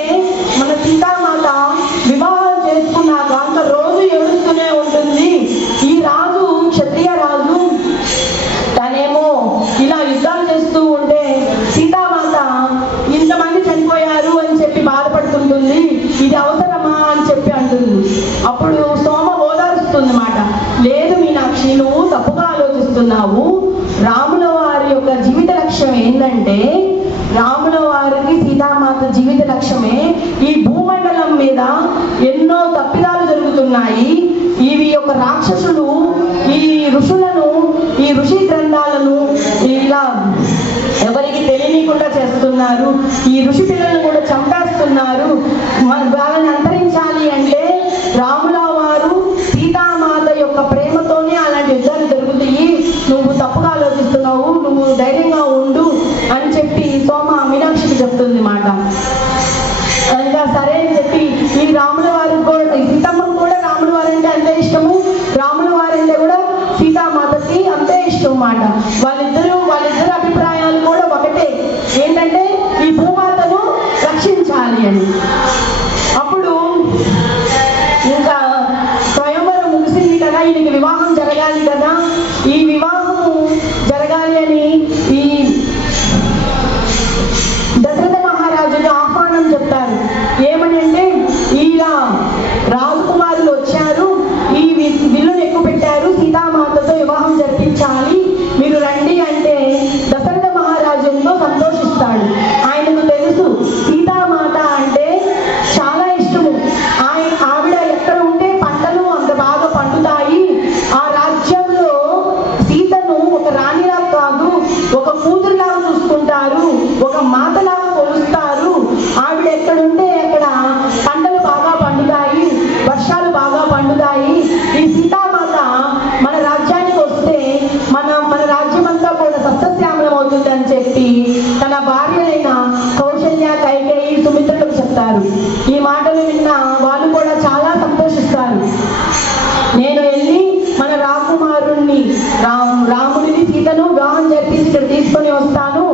మన సీతామాత వివాహం చేసుకున్నాక అంత రోజు ఏడుస్తూనే ఉంటుంది. ఈ రాజు క్షత్రియ రాజు, తనేమో ఇలా యుద్ధాలు చేస్తూ ఉంటే సీతామాత ఇంతమంది చనిపోయారు అని చెప్పి బాధపడుతుంటుంది, ఇది అవసరమా అని చెప్పి అంటుంది. అప్పుడు సోమ ఓదారుస్తుంది మాట, లేదు మీనాక్షి, నువ్వు తప్పుగా ఆలోచిస్తున్నావు. రాముల వారి యొక్క జీవిత లక్ష్యం ఏంటంటే, రాముల వారికి సీతామాత జీవిత లక్ష్యమే ఈ భూమండలం మీద ఎన్నో తప్పిదాలు జరుగుతున్నాయి. ఇవి యొక్క రాక్షసులు ఈ ఋషులను, ఈ ఋషి గ్రంథాలను ఇలా ఎవరికి తెలియకుండా చేస్తున్నారు, ఈ ఋషి పిల్లలను కూడా చంపేస్తున్నారు. వాళ్ళని అంతరించాలి అంటే రాముల వారు సీతామాత యొక్క ప్రేమతోనే అలాంటి యుద్ధాలు జరుగుతాయి, నువ్వు తప్పుగా ఆలోచిస్తున్నావు, నువ్వు ధైర్యంగా ఉండు అని చెప్పి సోమ మీనాక్షికి చెప్తుంది మాట. ఇంకా సరే అని చెప్పి ఈ రాముల వారికి కూడా, సీతమ్మకు కూడా రాముల వారంటే అంతే ఇష్టము, రాముల వారంటే కూడా సీతామాతకి అంతే ఇష్టం మాట. వాళ్ళిద్దరు అభిప్రాయాలు కూడా ఒకటే, ఏంటంటే ఈ భూమాతను రక్షించాలి అని. అప్పుడు ఇంకా స్వయంవరం ముగిసింది కదా, ఈయనకి వివాహం జరగాలి కదా, ఈ వివాహము జరగాలి అని ఈ దశరథ మహారాజుకి ఆహ్వానం చెప్తారు. ఏమని అంటే, ఇలా రాజకుమారులు వచ్చారు, ఈ విల్లును ఎక్కువ పెట్టారు, సీతామాతతో వివాహం జరిపించాలి, మీరు రండి అంటే దశరథ మహారాజు ఎంతో సంతోషిస్తాడు. ఆయనకు తెలుసు సీతామాత అంటే చాలా ఇష్టము, ఆవిడ ఎక్కడ ఉంటే పంటలు అంత బాగా పండుతాయి, ఆ రాజ్యంలో సీతను ఒక రాణిలా కాదు, ఒక కూతురులాగా చూసుకుంటారు, ఒక మాతలాగా కొలుస్తారు, ఆవిడ ఎక్కడుంటే అక్కడ పంటలు బాగా పండుతాయి, వర్షాలు బాగా పండుతాయి, ఈ సీతామాత మన రాజ్యానికి వస్తే మన రాజ్యం అంతా కూడా సస్యశ్యామలం అవుతుంది అని చెప్పి తన భార్యలైన కౌశల్య, కైకేయి, సుమిత్రులకు చెప్తారు. ఈ మాటలు విన్న వాళ్ళు కూడా చాలా సంతోషిస్తారు. నేను వెళ్ళి మన రాకుమారుణ్ణి, రాముడిని, సీతను వివాహం జరిపించి ఇక్కడ తీసుకొని వస్తాను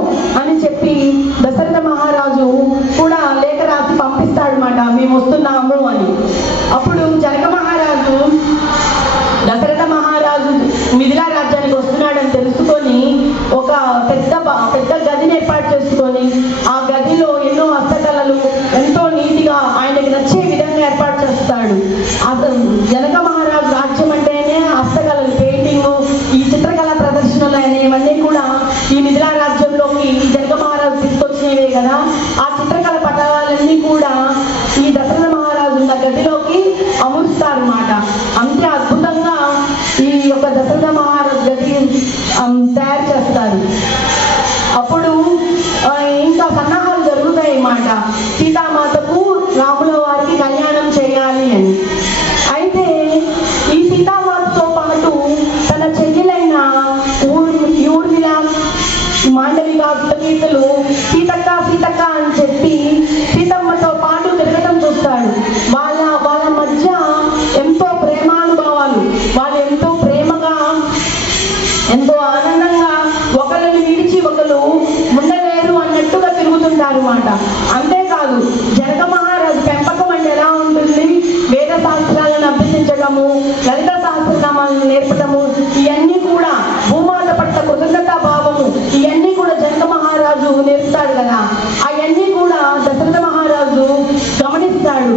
అని చెప్పి దశరథ మహారాజు కూడా లేఖ రాసి పంపిస్తారు. అసలు జనక మహారాజు రాజ్యం అంటేనే హస్తకళలు, పెయింటింగ్, ఈ చిత్రకళ ప్రదర్శనలు అనేవన్నీ కూడా ఈ మిథిలా రాజ్యంలోకి ఈ జనక మహారాజు తీసుకొచ్చినవే కదా. ఆ చిత్రకళ పటాలన్నీ కూడా ఈ దశరథ మహారాజు ఉన్న గదిలోకి అమరుస్తారన్నమాట. అంతే అద్భుతంగా ఈ యొక్క దశరథ మహారాజు గది తయారు చేస్తారు. అప్పుడు ఇంకా సన్నాహాలు జరుగుతాయి అన్నమాట, సీతామాతకు రాముల వారికి కళ్యాణం చేయాలి అని. అయితే ఈ సీతామాతతో పాటు తన చెల్లెలైన ఊర్మిళ, మాండవిక, సుతకీర్తులు సీతక్క సీతక్క అని చెప్పి సీతమ్మతో పాటు తిరగటం చూస్తాడు. వాళ్ళ మధ్య ఎంతో ప్రేమానుభవాలు, వాళ్ళు ఎంతో ప్రేమగా, ఎంతో ఆనందంగా ఒకరిని విడిచి ఒకరు ఉండలేరు అన్నట్టుగా తిరుగుతుంటారు అన్నమాట. అంతేకాదు జనక మహారాజు పెంపకం అంటే ఎలా ఉంటుంది, వేద శాస్త్రాలను అభ్యసించడము, లలిత సహస్రనామాలను నేర్పడము, ఇవన్నీ కూడా భూమాత పట్ల కృతజ్ఞతా భావము, ఇవన్నీ కూడా జనక మహారాజు నేర్పుతాడు కదా. అవన్నీ కూడా దశరథ మహారాజు గమనిస్తాడు.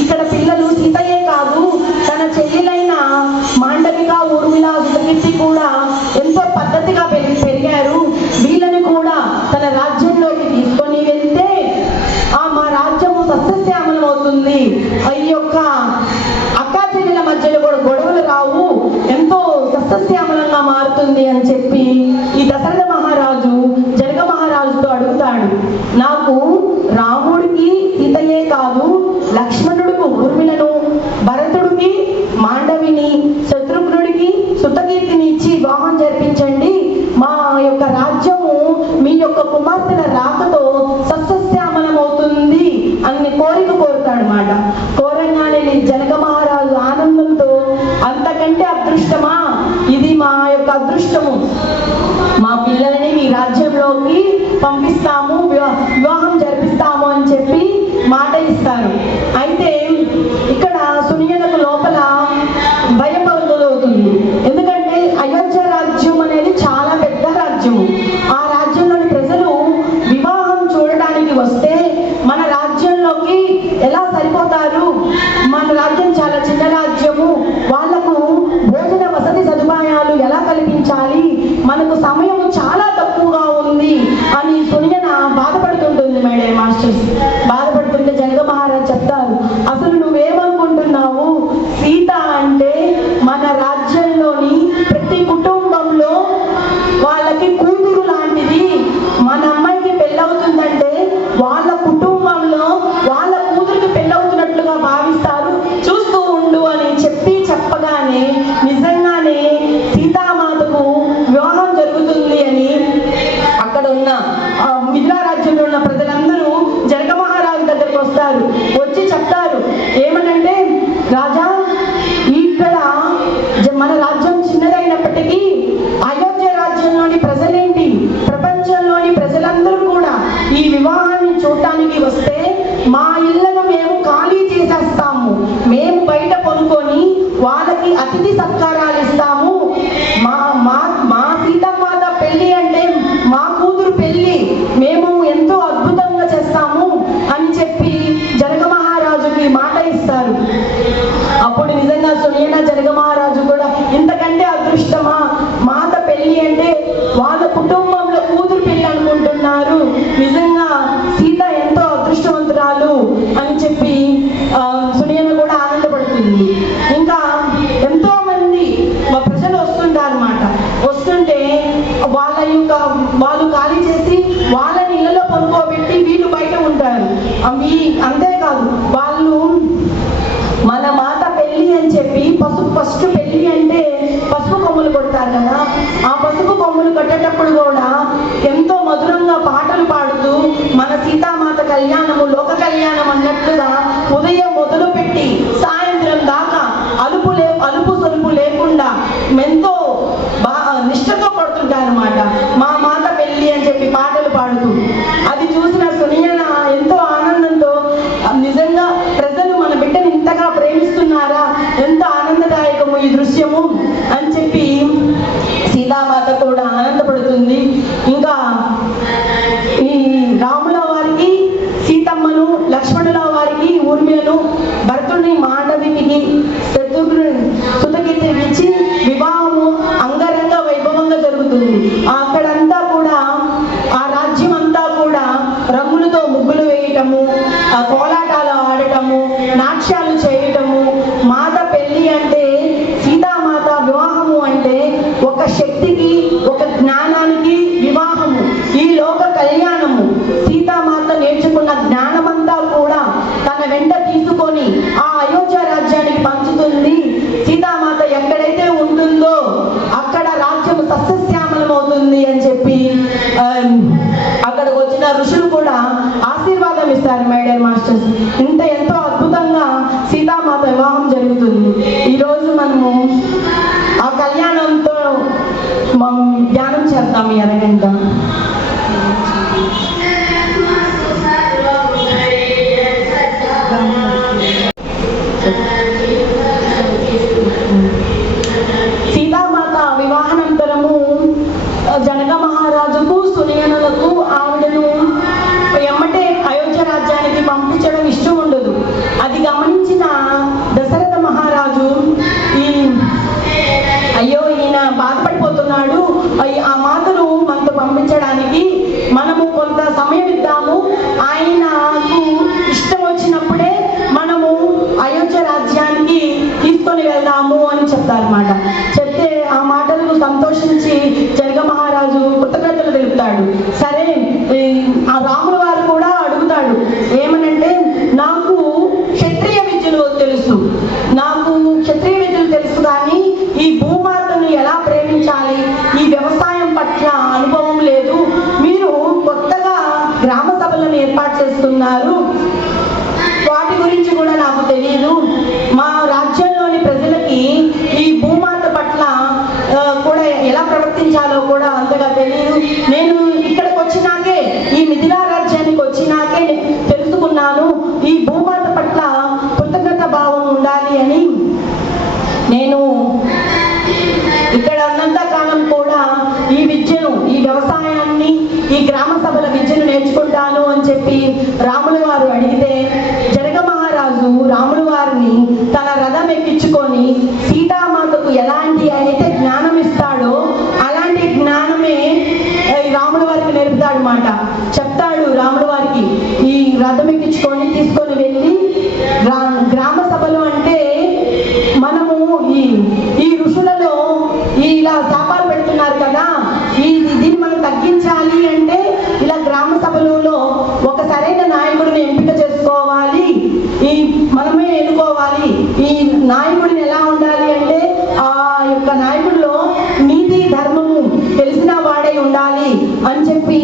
ఇక్కడ పిల్లలు సీతయే కాదు, తన చెల్లెలైన మాండవిక, ఊర్మిళ, సుతకీర్తి కూడా ఎంతో పద్ధతిగా పెరిగారు. వీళ్ళని కూడా తన రాజ్యంలోకి తీసుకొని వెళ్తే మా రాజ్యము సస్యశ్యామలం అవుతుంది, ఈ యొక్క అక్కా చెల్లెల మధ్యలో కూడా గొడవలు రావు, ఎంతో సస్యశ్యామలంగా మారుతుంది అని చెప్పి ఈ దశరథ మహారాజు జనక మహారాజుతో అడుగుతాడు. నాకు రాముడికి సీతయే కాదు, లక్ష్మణుడికి ఊర్మిళను, భరతుడికి మాండవిని, శత్రుఘ్నుడికి సుతకీర్తిని ఇచ్చి వివాహం జరిపించండి. మా యొక్క రాజ్యము మీ యొక్క కుమార్తెల రాకతో సస్యశ్యామలం అవుతుంది అని కోరుతాడనమాట. కోరంగానే జనక మహారాజు ఆనందంతో, అంతకంటే అదృష్టమా, ఇది మా యొక్క అదృష్టము, మా పిల్లల్ని మీ రాజ్యంలోకి పంపిస్తాము, వివాహం జరిపిస్తాము అని చెప్పి మాట ఇస్తారు. అయితే ఇక్కడ సునియనకు లోపల భయం మొదలవుతుంది. ఎందుకంటే అయోధ్య రాజ్యం అనేది చాలా పెద్ద రాజ్యము. ఆ రాజ్యంలోని ప్రజలు వివాహం చూడడానికి వస్తే మన రాజ్యంలోకి ఎలా సరిపోతారు, మన రాజ్యం చాలా చిన్న రాజ్యము, వాళ్లకు భోజన వసతి సదుపాయాలు ఎలా కల్పించాలి, మనకు సమయం చాలా తక్కువగా ఉంది అని సునియన బాధపడుతుంటుంది. మేడం మాస్టర్స్ బాధపడుతుంటే జనక మహారాజ్ చెప్తారు, అసలు నువ్వేమనుకుంటున్నావు, సీత అంటే మన రాజ్యంలోని ప్రతి కుటుంబంలో వాళ్ళకి కూతురు లాంటిది. మన అమ్మాయికి పెళ్ళవుతుందంటే వాళ్ళ కుటుంబంలో వాళ్ళ కూతురికి పెళ్ళవుతున్నట్లుగా భావిస్తారు, చూస్తూ ఉండు అని చెప్పగానే నిజంగానే సీతామాతకు వివాహం జరుగుతుంది అని అక్కడ ఉన్న మిథిలా రాజ్యంలో ఉన్న ప్రజలందరూ జనక మహారాజు దగ్గరికి వస్తారు. వచ్చి చెప్తారు ఏమనంటే, రాజా, ఇక్కడ మన రాజ్యం చిన్నదైనప్పటికీ అయోధ్య రాజ్యంలోని ప్రజలేంటి, ప్రపంచంలోని ప్రజలందరూ కూడా ఈ వివాహాన్ని చూడటానికి వస్తే మా ఇళ్లను మేము ఖాళీ చేసేస్తాము, మేము బయట కొనుక్కొని వాళ్ళకి అతిథి సత్కారాలు ఇస్తాము, మా సీతమ్మాత పెళ్లి అంటే మా కూతురు పెళ్లి మేము ఎంతో అద్భుతంగా చేస్తాము అని చెప్పి జనక మహారాజుకి మాట ఇస్తారు. అప్పుడు నిజంగా సునియన జనక మహారాజు కూడా ఇంతకంటే అదృష్టమా, మాత పెళ్లి అంటే వాళ్ళ కుటుంబంలో కూతురు పెళ్లి అనుకుంటున్నారు, నిజంగా సీత ఎంతో అదృష్టవంతురాలు అని చెప్పి సునియన కూడా ఆనందపడుతుంది. ఇంకా ఎంతో మంది ప్రజలు వస్తుంటారు అన్నమాట. వస్తుంటే వాళ్ళు ఖాళీ చేసి వాళ్ళని ఇళ్లలో పనుకోబెట్టి వీళ్ళు బయట ఉంటారు. అంతేకాదు వాళ్ళు మన మాత పెళ్లి అని చెప్పి ఫస్ట్ పెళ్లి అంటే పసుపు కొమ్ములు కొడతారు కదా, ఆ పసుపు కొమ్ములు కట్టేటప్పుడు కూడా ఎంతో మధురంగా పాటలు పాడుతూ మన సీతామాత కళ్యాణము లోక కళ్యాణం అన్నట్లుగా ఉదయం మొదలు పెట్టి సాయంత్రం దాకా అలుపు సొలుపు లేకుండా ఎంతో నిష్ఠతో కొడుతుంటారు అన్నమాట. మా మాత పెళ్లి అని చెప్పి పాటలు పాడుతూ అది చూసిన సునియన ఎంతో ఆనందంతో, నిజంగా ప్రజలు మన బిడ్డని ఇంతగా ప్రేమిస్తున్నారా, ఎంత ఆనందదాయకము ఈ దృశ్యము అని చెప్పి సీతామాత కూడా ఆనందపడుతుంది. ఇంకా ఈ రాముల వారికి సీతమ్మను, లక్ష్మణుల వారికి ఊర్మిళను, భరతుడిని మాండవికి కోలాటాలు ఆడటము, నాట్యాలు చేయటము. మాత పెళ్లి అంటే, సీతామాత వివాహము అంటే ఒక శక్తికి, ఒక జ్ఞానానికి వివాహము, ఈ లోక కళ్యాణము. సీతామాత నేర్చుకున్న జ్ఞానమంతా కూడా తన వెంట తీసుకొని ఆ అయోధ్య రాజ్యానికి పంచుతుంది. సీతామాత ఎక్కడైతే ఉంటుందో అక్కడ రాజ్యము సస్యశ్యామలమవుతుంది అని చెప్పి అక్కడికి వచ్చిన ఋషులు కూడా ఆశీర్వాదం ఇస్తారు. మై డియర్ మాస్టర్స్, ఎంతో అద్భుతంగా సీతామాత వివాహం జరుగుతుంది. ఈరోజు మనము ఆ కళ్యాణంతో ధ్యానం చేద్దాం ఈ అరగంట. సీతామాత వివాహానంతరము జనక మహారాజుకు, సునయనులకు ఆవిడను ఎమ్మటే అయోధ్య రాజ్యానికి పంపించడం ఇష్టం ఉండదు. అది గమనించిన దశరథ మహారాజు అయ్యో ఈయన బాధపడిపోతున్నాడు, ఆ మాతను మనతో పంపించడానికి మనము కొంత సమయం ఇద్దాము, ఆయనకు ఇష్టం వచ్చినప్పుడే మనము అయోధ్య రాజ్యానికి తీసుకొని వెళ్దాము అని చెప్తారన్నమాట. చెప్తే ఆ మాటలకు సంతోషించి జనక మహారాజు కృతజ్ఞతలు తెలుపుతాడు. సరే, ఆ రాముల వారు కూడా అడుగుతాడు ఏమనంటే, నాకు క్షత్రియ విద్యలు తెలుసు, కానీ ఈ భూమాతను ఎలా ప్రేమించాలి, ఈ వ్యవసాయం పట్ల అనుభవం లేదు. మీరు కొత్తగా గ్రామ సభలను ఏర్పాటు చేస్తున్నారు, వాటి గురించి కూడా నాకు తెలియదు. మా రాజ్యంలోని ప్రజలకి ఈ భూమాత పట్ల కూడా ఎలా ప్రవర్తించాలో కూడా అంతగా తెలియదు. నేను ఇక్కడికి వచ్చినాకే, ఈ మిథిలా రాజ్యానికి వచ్చినాకే తెలుసుకున్నాను ఈ భూమాత పట్ల కృతజ్ఞత భావం ఉండాలి అని. నేను ఇక్కడ ఉన్నంత కాలం కూడా ఈ విద్యను, ఈ వ్యవసాయాన్ని, ఈ గ్రామ సభల విద్యను నేర్చుకుంటాను అని చెప్పి రాముల వారు అడిగితే, జనక మహారాజు రాముల వారిని తన రథం ఎక్కించుకొని సీతామాతకు ఎలాంటి అయితే జ్ఞానం ఇస్తాడో అలాంటి జ్ఞానమే రాముల వారికి నేర్పుతాడు మాట. చెప్తాడు రాముల వారికి, ఈ రథం ఎక్కించుకొని తీసుకొని వెళ్ళి గ్రామ సభలు అంటే మనము ఈ ఋషులలో ఇలా శాపాలు పెడుతున్నారు కదా, దీన్ని మనం తగ్గించాలి అంటే ఇలా గ్రామ సభలలో ఒక సరైన నాయకుడిని ఎంపిక చేసుకోవాలి, మనమే ఎన్నుకోవాలి. ఈ నాయకుడిని ఎలా ఉండాలి అంటే ఆ యొక్క నాయకుడిలో నీతి ధర్మము తెలిసిన వాడై ఉండాలి అని చెప్పి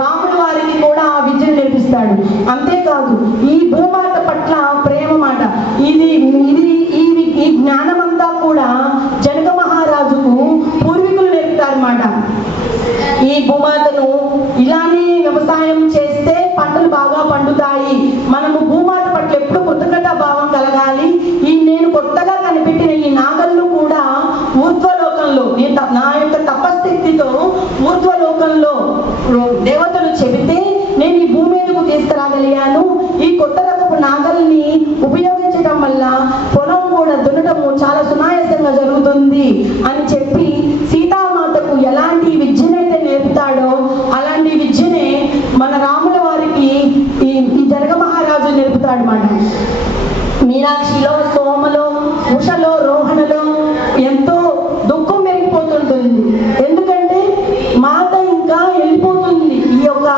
రాముల వారికి కూడా ఆ విద్యను నేర్పిస్తాడు. అంతేకాదు ఈ భూమాత పట్ల ప్రేమ మాట, ఈ జ్ఞానమంతా కూడా జనక మహారాజుకు పూర్వీకులు నేర్పుతారన్నమాట. ఈ భూమాతను ఇలానే వ్యవసాయం చేస్తే పంటలు బాగా పండుతాయి, మనము భూమాత పట్ల ఎప్పుడు కృతజ్ఞతా భావం కలగాలి. నేను కొత్తగా కనిపెట్టిన ఈ నాగళ్ళు కూడా ఊర్ధ్వలోకంలో, నా యొక్క తపస్థితితో ఊర్ధ్వలోకంలో దేవతలు చెబితే నేను ఈ భూమి మీదకు తీసుకురాగలిగాను. ఈ కొత్త రకపు నాగల్ని ఉపయోగించడం వల్ల పొలం కూడా దున్నటము చాలా సునాయాసంగా జరుగుతుంది అని చెప్పి సీతామాతకు ఎలాంటి విద్యనైతే నేర్పుతాడో అలాంటి విద్యనే మన రాముల వారికి ఈ జనక మహారాజు నేర్పుతాడు అన్నమాట. మీనాక్షిలో, సోమలో, ఉషలో, రోహణలో ఎంతో దుఃఖం పెరిగిపోతుంటుంది. ఎందుకంటే మాత ఇంకా వెళ్ళిపోతుంది, ఈ యొక్క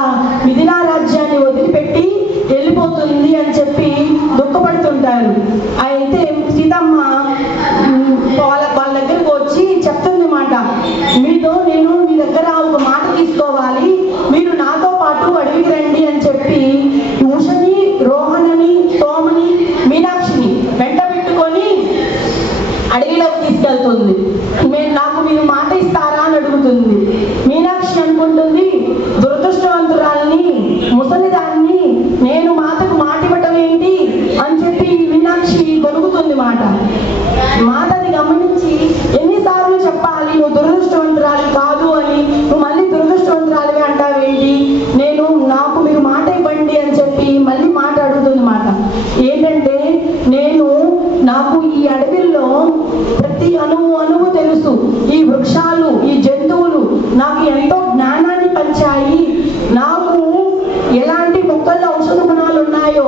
మిథిలా రాజ్యాన్ని వదిలిపెట్టి వెళ్ళిపోతుంది అని చెప్పి దుఃఖపడుతుంటారు. అయితే సీతమ్మ వాళ్ళ దగ్గరకు వచ్చి చెప్తుంది మాట, నేను మీ దగ్గర ఒక మాట తీసుకోవాలి, మీరు నాతో పాటు అడవికి రండి అని చెప్పి ఉషని, రోహణని, సోమని, మీనాక్షిని వెంట పెట్టుకొని అడవిలోకి తీసుకెళ్తుంది. నాకు మీరు మాట ఇస్తారా అని అడుగుతుంది. మీనాక్షి అనుకుంటుంది, దురదృష్టవంతురాల్ని, ముసలిదాన్ని, నేను మాతకు మాట ఇవ్వటం ఏంటి అని చెప్పి మీనాక్షి గొలుగుతుంది మాట. మాతని గమనించి ఎన్నిసార్లు చెప్పాలి, నువ్వు దురదృష్టవంతురాలు కాదు అని, నువ్వు మళ్ళీ దురదృష్టవంతురాలివి అంటావేంటి, నాకు మీరు మాట ఇవ్వండి అని చెప్పి మళ్ళీ మాట అడుగుతుంది మాట. ఏంటంటే నాకు ఈ అడవిలో ప్రతి అణువు తెలుసు, ఈ వృక్షాలు, ఈ జంతువులు నాకు ఎంతో జ్ఞానాన్ని పంచాయి, నాకు ఎలాంటి మొక్కల్లో ఔషధ గుణాలు ఉన్నాయో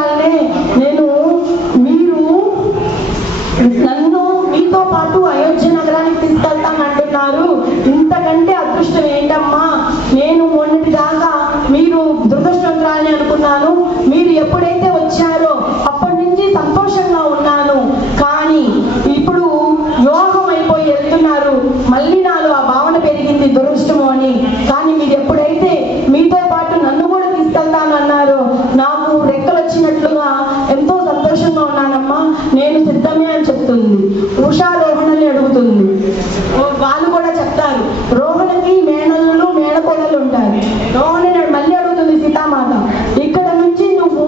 అదృష్టవంతురాలనే నేను. మీరు నన్ను మీతో పాటు అయోధ్య నగరానికి తీసుకెళ్తానంటున్నారు. ఇంతకంటే అదృష్టం ఏంటమ్మా? నేను మొన్నటి దాకా మీరు దురదృష్టవంతురాలని అనుకున్నాను. మీరు ఎప్పుడైతే వచ్చారో అప్పటి నుంచి సంతోషంగా ఉన్నాను. కానీ ఇప్పుడు వివాహం అయిపోయి వెళ్తున్నారు. మళ్ళీ నాలో ఆ భావన పెరిగింది దురదృష్టము అని. కానీ మీరు ఎప్పుడైతే మీతో పాటు నన్ను కూడా తీసుకెళ్తానన్నారో నాకు రెక్కలు వచ్చినట్లుగా ఎంతో సంతోషంగా ఉన్నానమ్మా. నేను సిద్ధమే అని చెప్తుంది. ఉషా రోహణని అడుగుతుంది. వాళ్ళు కూడా చెప్తారు. రోహణకి మేనల్లు మేనకోడలు ఉంటారు. రోహణని మళ్ళీ అడుగుతుంది సీతామాత, ఇక్కడ నుంచి నువ్వు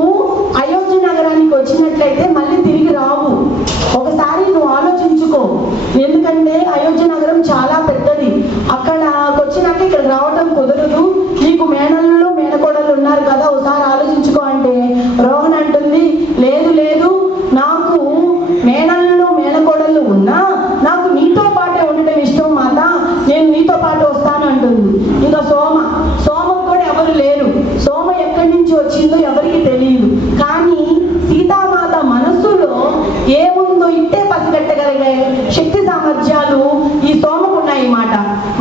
అయోధ్య నగరానికి వచ్చినట్లయితే మళ్ళీ తిరిగి రావు. ఒకసారి నువ్వు ఆలోచించుకో. ఎందుకంటే అయోధ్య నగరం చాలా పెద్దది. అక్కడికి వచ్చినాక ఇక్కడ రావటం కుదరదు. నీకు మేనల్లు మేనకోడలు ఉన్నారు కదా, ఒకసారి ఆలోచించుకో అంటే రోహన్ అంటుంది, లేదు లేదు, నాకు మేనల్లు మేనకోడళ్ళు ఉన్నా నాకు నీతో పాటే ఉండటం ఇష్టం మాత, నేను నీతో పాటు వస్తాను అంటుంది. ఇంకా సోమకు కూడా ఎవరు లేరు. సోమ ఎక్కడి నుంచి వచ్చిందో ఎవరికి తెలియదు. కానీ సీతామాత మనస్సులో ఏముందో ఇట్టే పసిగట్టగలిగే శక్తి సామర్థ్యాలు ఈ సోమకు ఉన్నాయి మాట.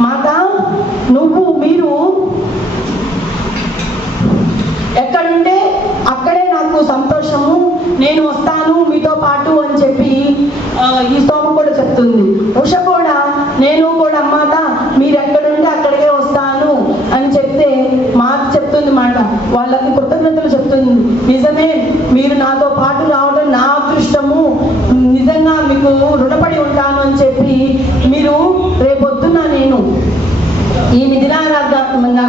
మాత మీరు ఎక్కడుంటే అక్కడే నాకు సంతోషము, నేను వస్తాను మీతో పాటు అని చెప్పి ఈ సోమ కూడా చెప్తుంది. ఉష కూడా నేను కూడా అమ్మాత మీరు ఎక్కడుంటే అక్కడికే వస్తాను అని చెప్తే మాట చెప్తుంది మాట. వాళ్ళకి కృతజ్ఞతలు చెప్తుంది. నిజమే, మీరు నాతో పాటు రావడం నా అదృష్టము, నిజంగా మీకు రుణపడి ఉంటాను అని చెప్పి మీరు రేపొద్దున నేను ఈ మిథిలా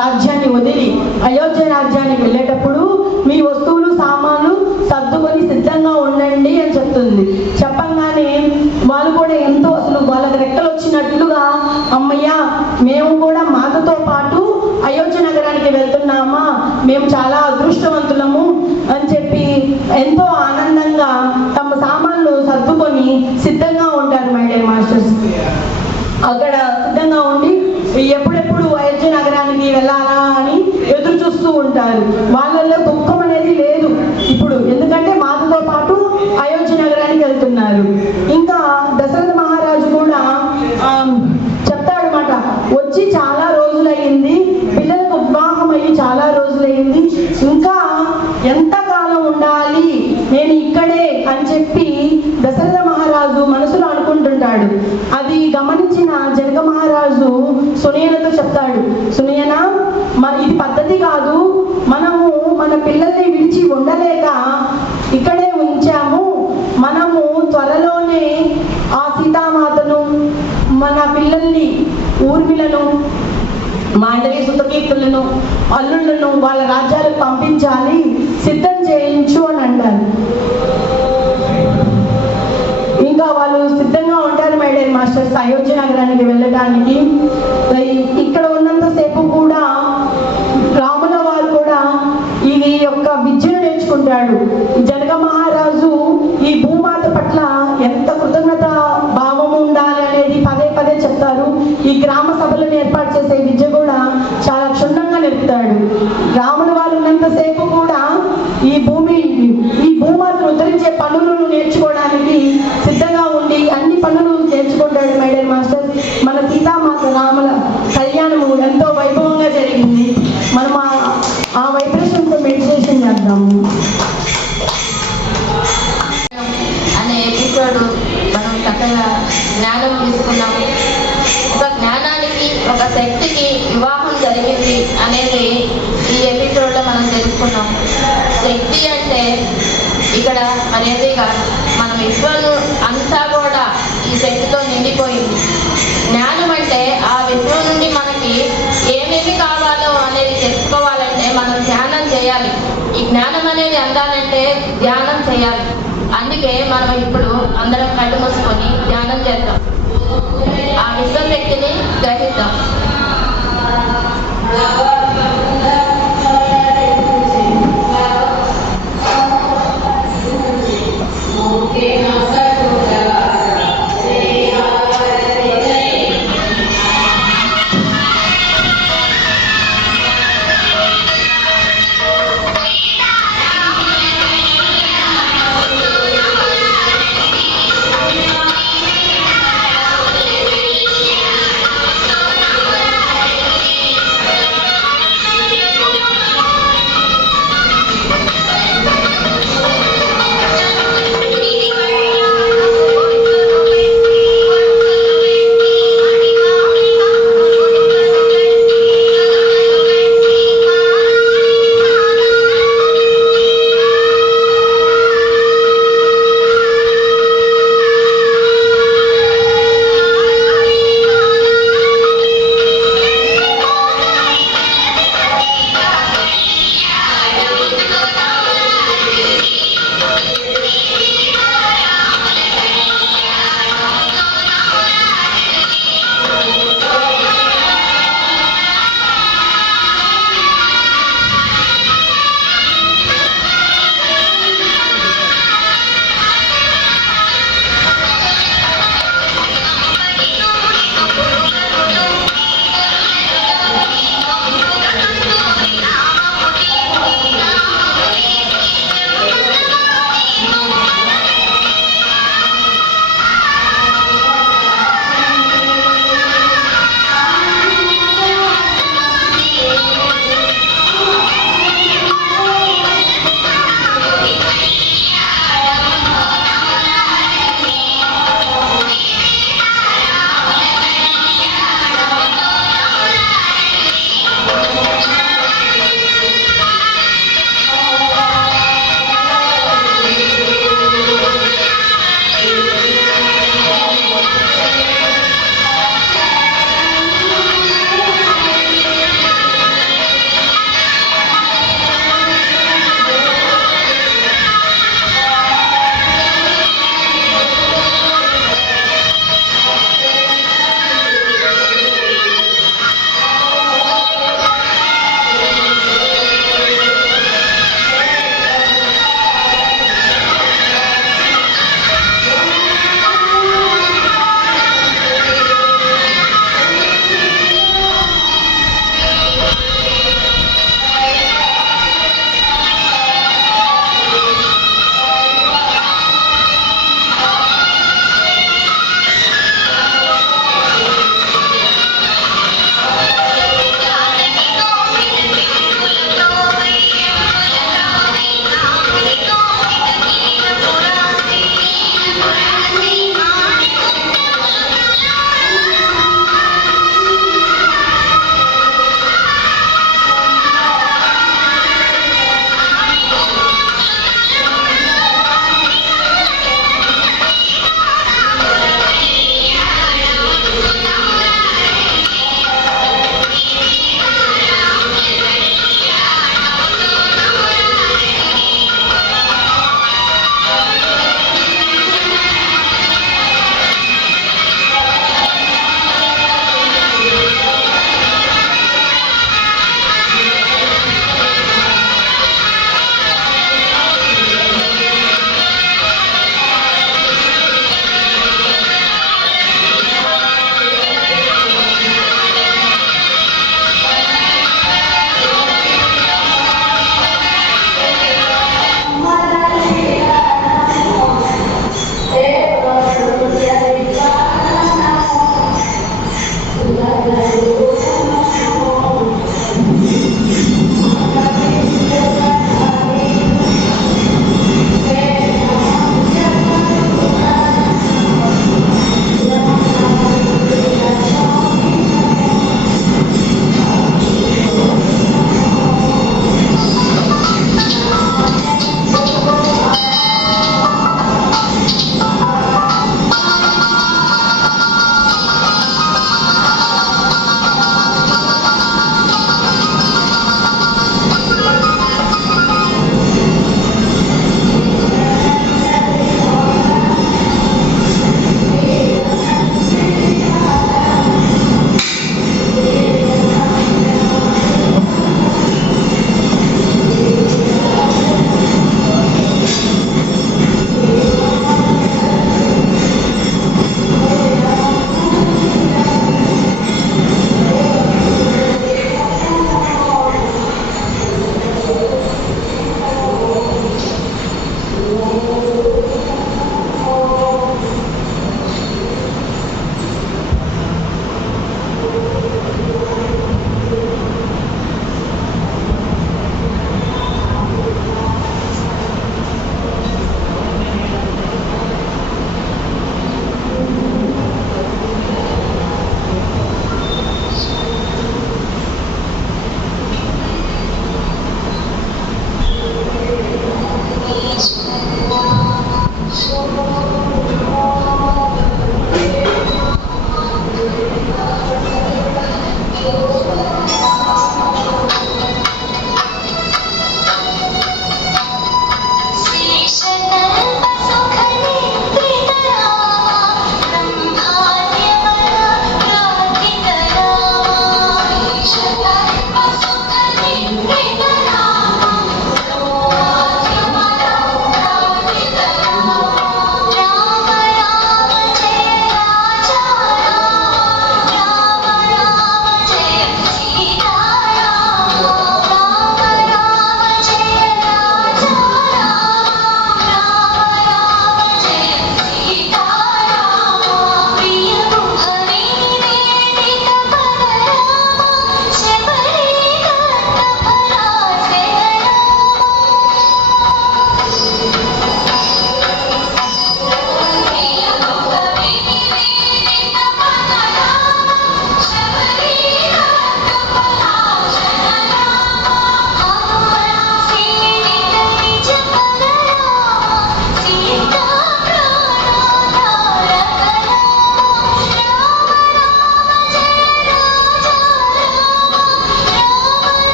రాజ్యాన్ని వదిలి అయోధ్య రాజ్యానికి వెళ్ళేటప్పుడు మీ వస్తువులు సామాన్లు సర్దుకొని సిద్ధంగా ఉండండి అని చెప్తుంది. చెప్పంగానే వాళ్ళు కూడా ఎంతో అసలు వాళ్ళకి రెక్కలు వచ్చినట్లుగా అమ్మయ్య మేము కూడా మాతతో పాటు అయోధ్య నగరానికి వెళ్తున్నామా, మేము చాలా అదృష్టవంతులము అని చెప్పి ఎంతో ఆనందంగా తమ సామాన్లు సర్దుకొని సిద్ధంగా ఉంటారు మై డియర్ మాస్టర్స్. అక్కడ సిద్ధంగా ఉండి ఎప్పుడెప్పుడు అయోధ్య నగరానికి వెళ్ళాలా అని ఎదురు చూస్తూ ఉంటారు. వాళ్ళల్లో దుఃఖం అనేది లేదు ఇప్పుడు, ఎందుకంటే మాతతో పాటు అయోధ్య నగరానికి వెళ్తున్నారు. ఇంకా దశరథ మహారాజు కూడా చెప్తాడు మాట, వచ్చి చాలా రోజులయ్యింది, పిల్లలకు వివాహం అయ్యి చాలా రోజులయ్యింది, ఇంకా ఎంతకాలం ఉండాలి నేను ఇక్కడే అని చెప్పి దశరథ మహారాజు మనసులో అనుకుంటుంటాడు. అది గమనించిన జనక మహారాజు సునయనతో చెప్తాడు, సునయన ఇది పద్ధతి కాదు, మనము మన పిల్లల్ని విడిచి ఉండలేక ఇక్కడే ఉంచాము, మనము త్వరలోనే ఆ సీతామాతను మన పిల్లల్ని ఊర్మిలను మాండవి సుతకీర్తులను అల్లుళ్ళను వాళ్ళ రాజ్యాలకు పంపించాలి, సిద్ధం చేయించు అని అంటారు. ఇంకా వాళ్ళు సిద్ధంగా ఉంటారు మై డియర్ మాస్టర్స్ అయోధ్య నగరానికి వెళ్ళడానికి. ఇక్కడ ఉన్నంతసేపు కూడా రాముల వారు కూడా ఈ యొక్క విద్యను నేర్చుకుంటాడు. జనక మహారాజు ఈ భూమాత పట్ల ఎంత కృతజ్ఞత భావము ఉండాలి అనేది పదే పదే చెప్తారు. ఈ గ్రామ సభలను ఏర్పాటు చేసే విద్య కూడా చాలా క్షుణ్ణంగా నేర్పుతాడు. రాముల వారు ఉన్నంతసేపు కూడా ఈ భూమాతను ఉద్ధరించే పనులను నేర్చుకోవడానికి సిద్ధంగా ఉండి అన్ని పనులు నేర్చుకుంటాడు మై డియర్ మాస్టర్. మన సీతామాత రాముల కళ్యాణము ఎంతో వైభవంగా జరిగింది. మనం ఆ వైబ్రేషన్తో మెడిటేషన్ చేద్దాము. అనే ఎపిసోడ్ మనం చక్కగా జ్ఞానం తీసుకున్నాము. ఒక జ్ఞానానికి ఒక శక్తికి వివాహం జరిగింది అనేది ఈ ఎపిసోడ్లో మనం తెలుసుకున్నాం. శక్తి అంటే ఇక్కడ మరేది కాదు, మన విశ్వం అంతా కూడా ఈ శక్తితో నిండిపోయింది. జ్ఞానం అంటే ఆ విశ్వం నుండి మనకి ఏమేమి కావాలో అనేది తెలుసుకోవాలంటే మనం ధ్యానం చేయాలి. ఈ జ్ఞానం అనేది అందాలంటే ధ్యానం చేయాలి. అందుకే మనం ఇప్పుడు అందరం కళ్ళు మూసుకొని ధ్యానం చేద్దాం, ఆ విశ్వశక్తిని గ్రహిద్దాం.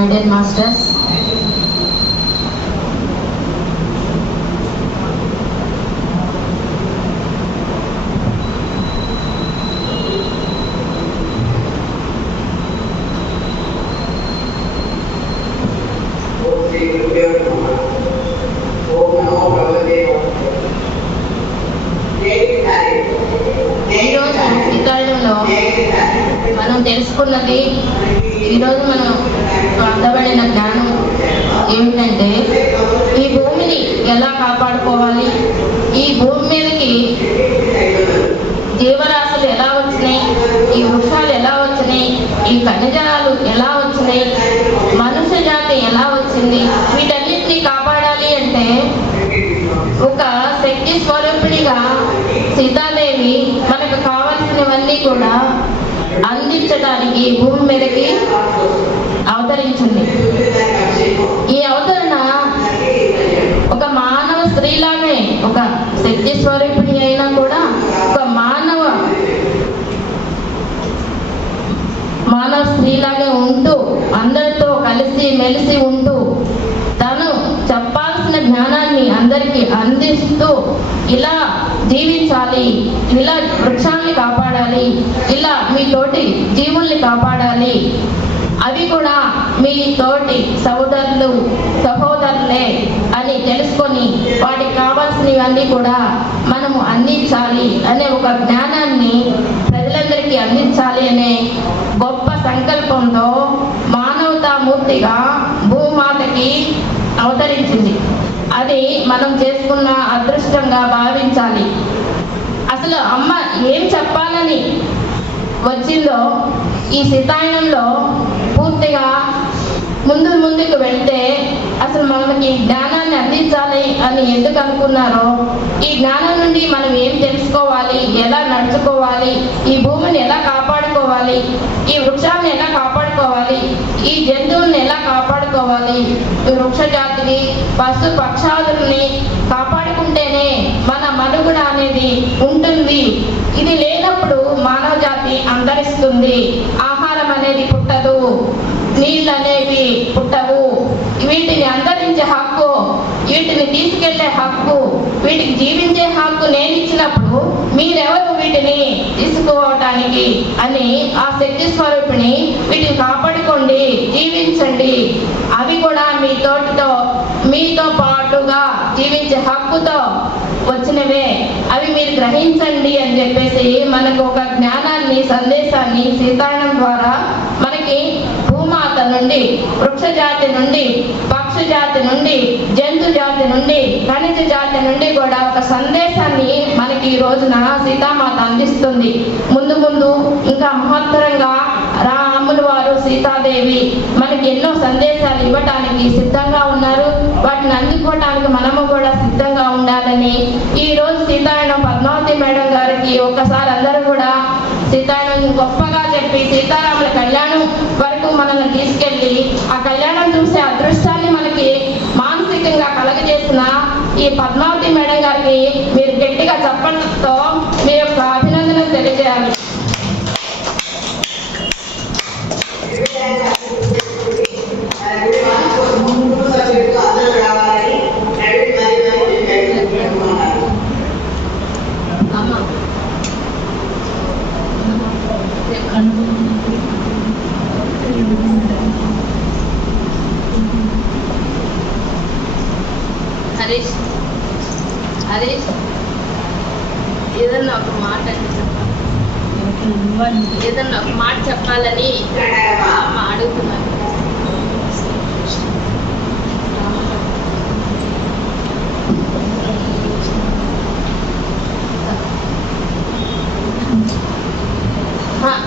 my dear masters. ఈరోజు సీతాయుగంలో మనం తెలుసుకున్నది, ఈరోజు మనం పొందబడిన జ్ఞానం ఏమిటంటే ఈ భూమిని ఎలా కాపాడుకోవాలి, ఈ భూమి మీదకి జీవరాశులు ఎలా వచ్చినాయి, ఈ వృక్షాలు ఎలా వచ్చినాయి, ఈ ఖనిజాలు ఎలా వచ్చినాయి, మనుష్య జాతి ఎలా వచ్చింది, వీటన్నిటిని కాపాడాలి అంటే ఒక శక్తి స్వరూపిణిగా సీతాదేవి మనకు కావాల్సినవన్నీ కూడా అందించడానికి భూమి మీదకి అవతరించింది. ఈ అవతరణ ఒక మానవ స్త్రీలాగే, ఒక శక్తి స్వరూపిణి అయినా కూడా ఒక మానవ స్త్రీలాగే ఉంటూ అందరితో కలిసి మెలిసి ఉంటూ తను చెప్పాల్సిన జ్ఞానాన్ని అందరికీ అందిస్తూ ఇలా జీవించాలి, ఇలా వృక్షాన్ని కాపాడాలి, ఇలా మీ తోటి జీవుల్ని కాపాడాలి, అవి కూడా మీ తోటి సహోదరులే అని తెలుసుకొని వాటికి కావాల్సినవన్నీ కూడా మనము అందించాలి అనే ఒక జ్ఞానాన్ని ప్రజలందరికీ అందించాలి అనే గొప్ప సంకల్పంతో మానవతామూర్తిగా భూమాతకి అవతరించింది. అది మనం చేసుకున్న అదృష్టంగా భావించాలి. అసలు అమ్మ ఏం చెప్పాలని వచ్చిందో ఈ సీతాయనంలో పూర్తిగా ముందుకు వెళ్తే అసలు మనకి జ్ఞానాన్ని అందించాలి అని ఎందుకు అనుకున్నారో, ఈ జ్ఞానం నుండి మనం ఏం తెలుసుకోవాలి, ఎలా నడుచుకోవాలి, ఈ భూమిని ఎలా కాపాడుకోవాలి, ఈ వృక్షాలను ఎలా కాపాడుకోవాలి, ఈ జంతువుల్ని ఎలా కాపాడుకోవాలి, ఈ వృక్ష జాతిని పశు పక్షాదుల్ని కాపాడుకుంటేనే మన మనుగడ అనేది ఉంటుంది. ఇది లేనప్పుడు మానవ జాతి అంతరిస్తుంది, ఆహారం అనేది పుట్టదు, నీళ్ళు అనేవి పుట్టవు, వీటిని అంతరించే హక్కు, వీటిని తీసుకెళ్లే హక్కు, వీటికి జీవించే హక్కు నేను ఇచ్చినప్పుడు మీరెవరు వీటిని తీసుకోవటానికి అని ఆ శక్తి స్వరూపిణి వీటిని కాపాడుకోండి, జీవించండి, అవి కూడా మీతో పాటుగా జీవించే హక్కుతో వచ్చినవే, అవి మీరు గ్రహించండి అని చెప్పేసి మనకు ఒక జ్ఞానాన్ని, సందేశాన్ని సీతాయనం ద్వారా మనకి భూమాత నుండి, వృక్ష జాతి నుండి, పక్షి జాతి నుండి, జంతు జాతి నుండి, ఖనిజ జాతి నుండి కూడా ఒక సందేశాన్ని మనకి ఈ రోజున సీతామాత అందిస్తుంది. ముందు ఇంకా మహత్తరంగా రాములు వారు, సీతాదేవి మనకి ఎన్నో సందేశాలు ఇవ్వటానికి సిద్ధంగా ఉన్నారు. వాటిని అందుకోవటానికి మనము కూడా సిద్ధంగా ఉండాలని ఈ రోజు సీతారాయణం పద్మావతి మేడం గారికి ఒక్కసారి అందరూ కూడా సీతారాయణం గొప్పగా చెప్పి సీతారాముల కళ్యాణం వరకు మనల్ని తీసుకెళ్ళి ఆ కళ్యాణం చూసే అదృష్టాన్ని మనకి మానసికంగా కలగజేసిన ఈ పద్మావతి మేడం గారికి మీరు గట్టిగా చప్పట్లతో మీ యొక్క అభినందనలు తెలియజేయాలి. హరీష్ ఏదన్నా ఒక మాట చెప్పాలని అమ్మ అడుగుతున్నాను.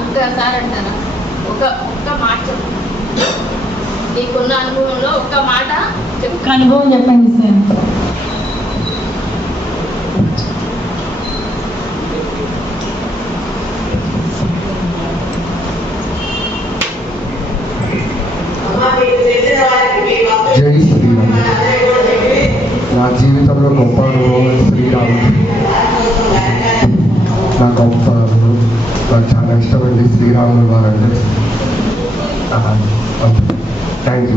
ఒక్కసారి అంటారా? ఒక్క మాట చెప్పు, నీకున్న అనుభవంలో ఒక్క మాట ఒక్క అనుభవం చెప్పండి సార్. జై శ్రీరామ్. నా జీవితంలో గొప్ప అనుభవం శ్రీరాముడు. నా గొప్ప అనుభవం, నాకు చాలా ఇష్టమండి శ్రీరాములు వారంటే. Thank you.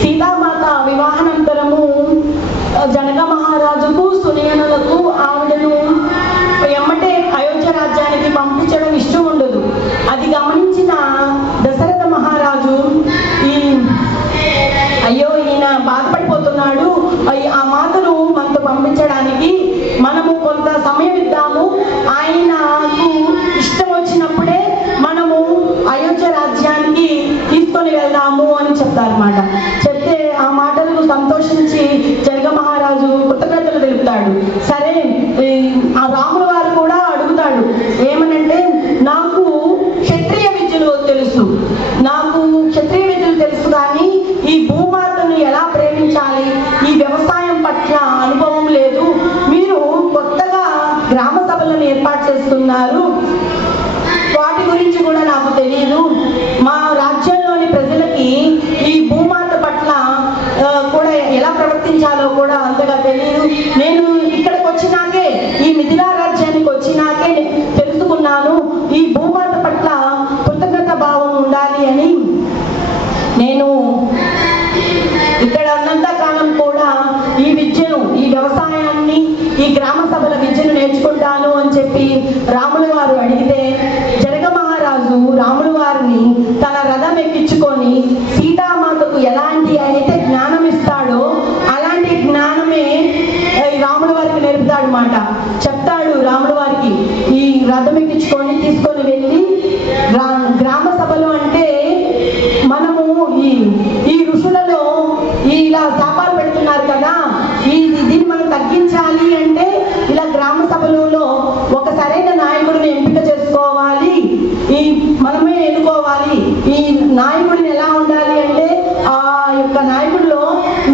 సీతామాత వివాహానంతరము జనక మహారాజుకు సునయనులకు ఆవిడను ఎమ్మటే అయోధ్య రాజ్యానికి పంపించడం ఇష్టం ఉండదు. అది గమనించిన దశరథ మహారాజు అయ్యో ఈయన బాధపడిపోతున్నాడు, ఆ మాతను మనతో పంపించడానికి మనము కొంత సమయం ఇద్దాము, ఆయనకు ఇష్టం వచ్చినప్పుడే మనము అయోధ్య రాజ్యానికి తీసుకొని వెళ్దాము అని చెప్తారన్నమాట. చెప్తే ఆ మాటలకు సంతోషించి జనక మహారాజు కృతజ్ఞతలు తెలుపుతాడు. సరే, ఆ రాముల వారు కూడా అడుగుతాడు ఏమనంటే, నాకు క్షత్రియ విద్యలు తెలుసు, కానీ ఈ భూమాతను ఎలా ప్రేమించాలి, ఈ వ్యవసాయం పట్ల అనుభవం లేదు, మీరు కొత్తగా గ్రామ సభలను ఏర్పాటు చేస్తున్నారు, వాటి గురించి కూడా నాకు తెలియదు, మా రాజ్యంలోని ప్రజలకి ఈ భూమాత పట్ల కూడా ఎలా ప్రవర్తించాలో కూడా అంతగా తెలియదు, నేను ఇక్కడికి వచ్చినాకే, ఈ మిథిలా రాజ్యానికి వచ్చినాకే తెలుసుకున్నాను, ఈ భూమాత పట్ల కృతజ్ఞత భావం ఉండాలి అని నేను ఇక్కడ ఉన్నంత కాలం కూడా ఈ విద్యను, ఈ వ్యవసాయాన్ని, ఈ గ్రామ సభల విద్యను నేర్చుకుంటాను అని చెప్పి రాముల వారు అడిగితే, జనక మహారాజు రాముల వారిని తన రథం ఎక్కించుకొని సీతామాతకు ఎలాంటి అయితే జ్ఞానం ఇస్తాడో అలాంటి జ్ఞానమే రాముల వారికి నేర్పుతాడు మాట. చెప్తాడు రాముల వారికి, ఈ రథం ఎక్కించుకొని తీసుకొని వెళ్ళి గ్రామ సభలు అంటే మనము ఈ ఋషులలో ఇలా శాపాలు పెడుతున్నారు కదా, దీన్ని మనం తగ్గించాలి అంటే ఇలా గ్రామ సభలలో ఒక సరైన నాయకుడిని ఎంపిక చేసుకోవాలి, మనమే ఎన్నుకోవాలి. ఈ నాయకుడిని ఎలా ఉండాలి అంటే ఆ యొక్క నాయకుడిలో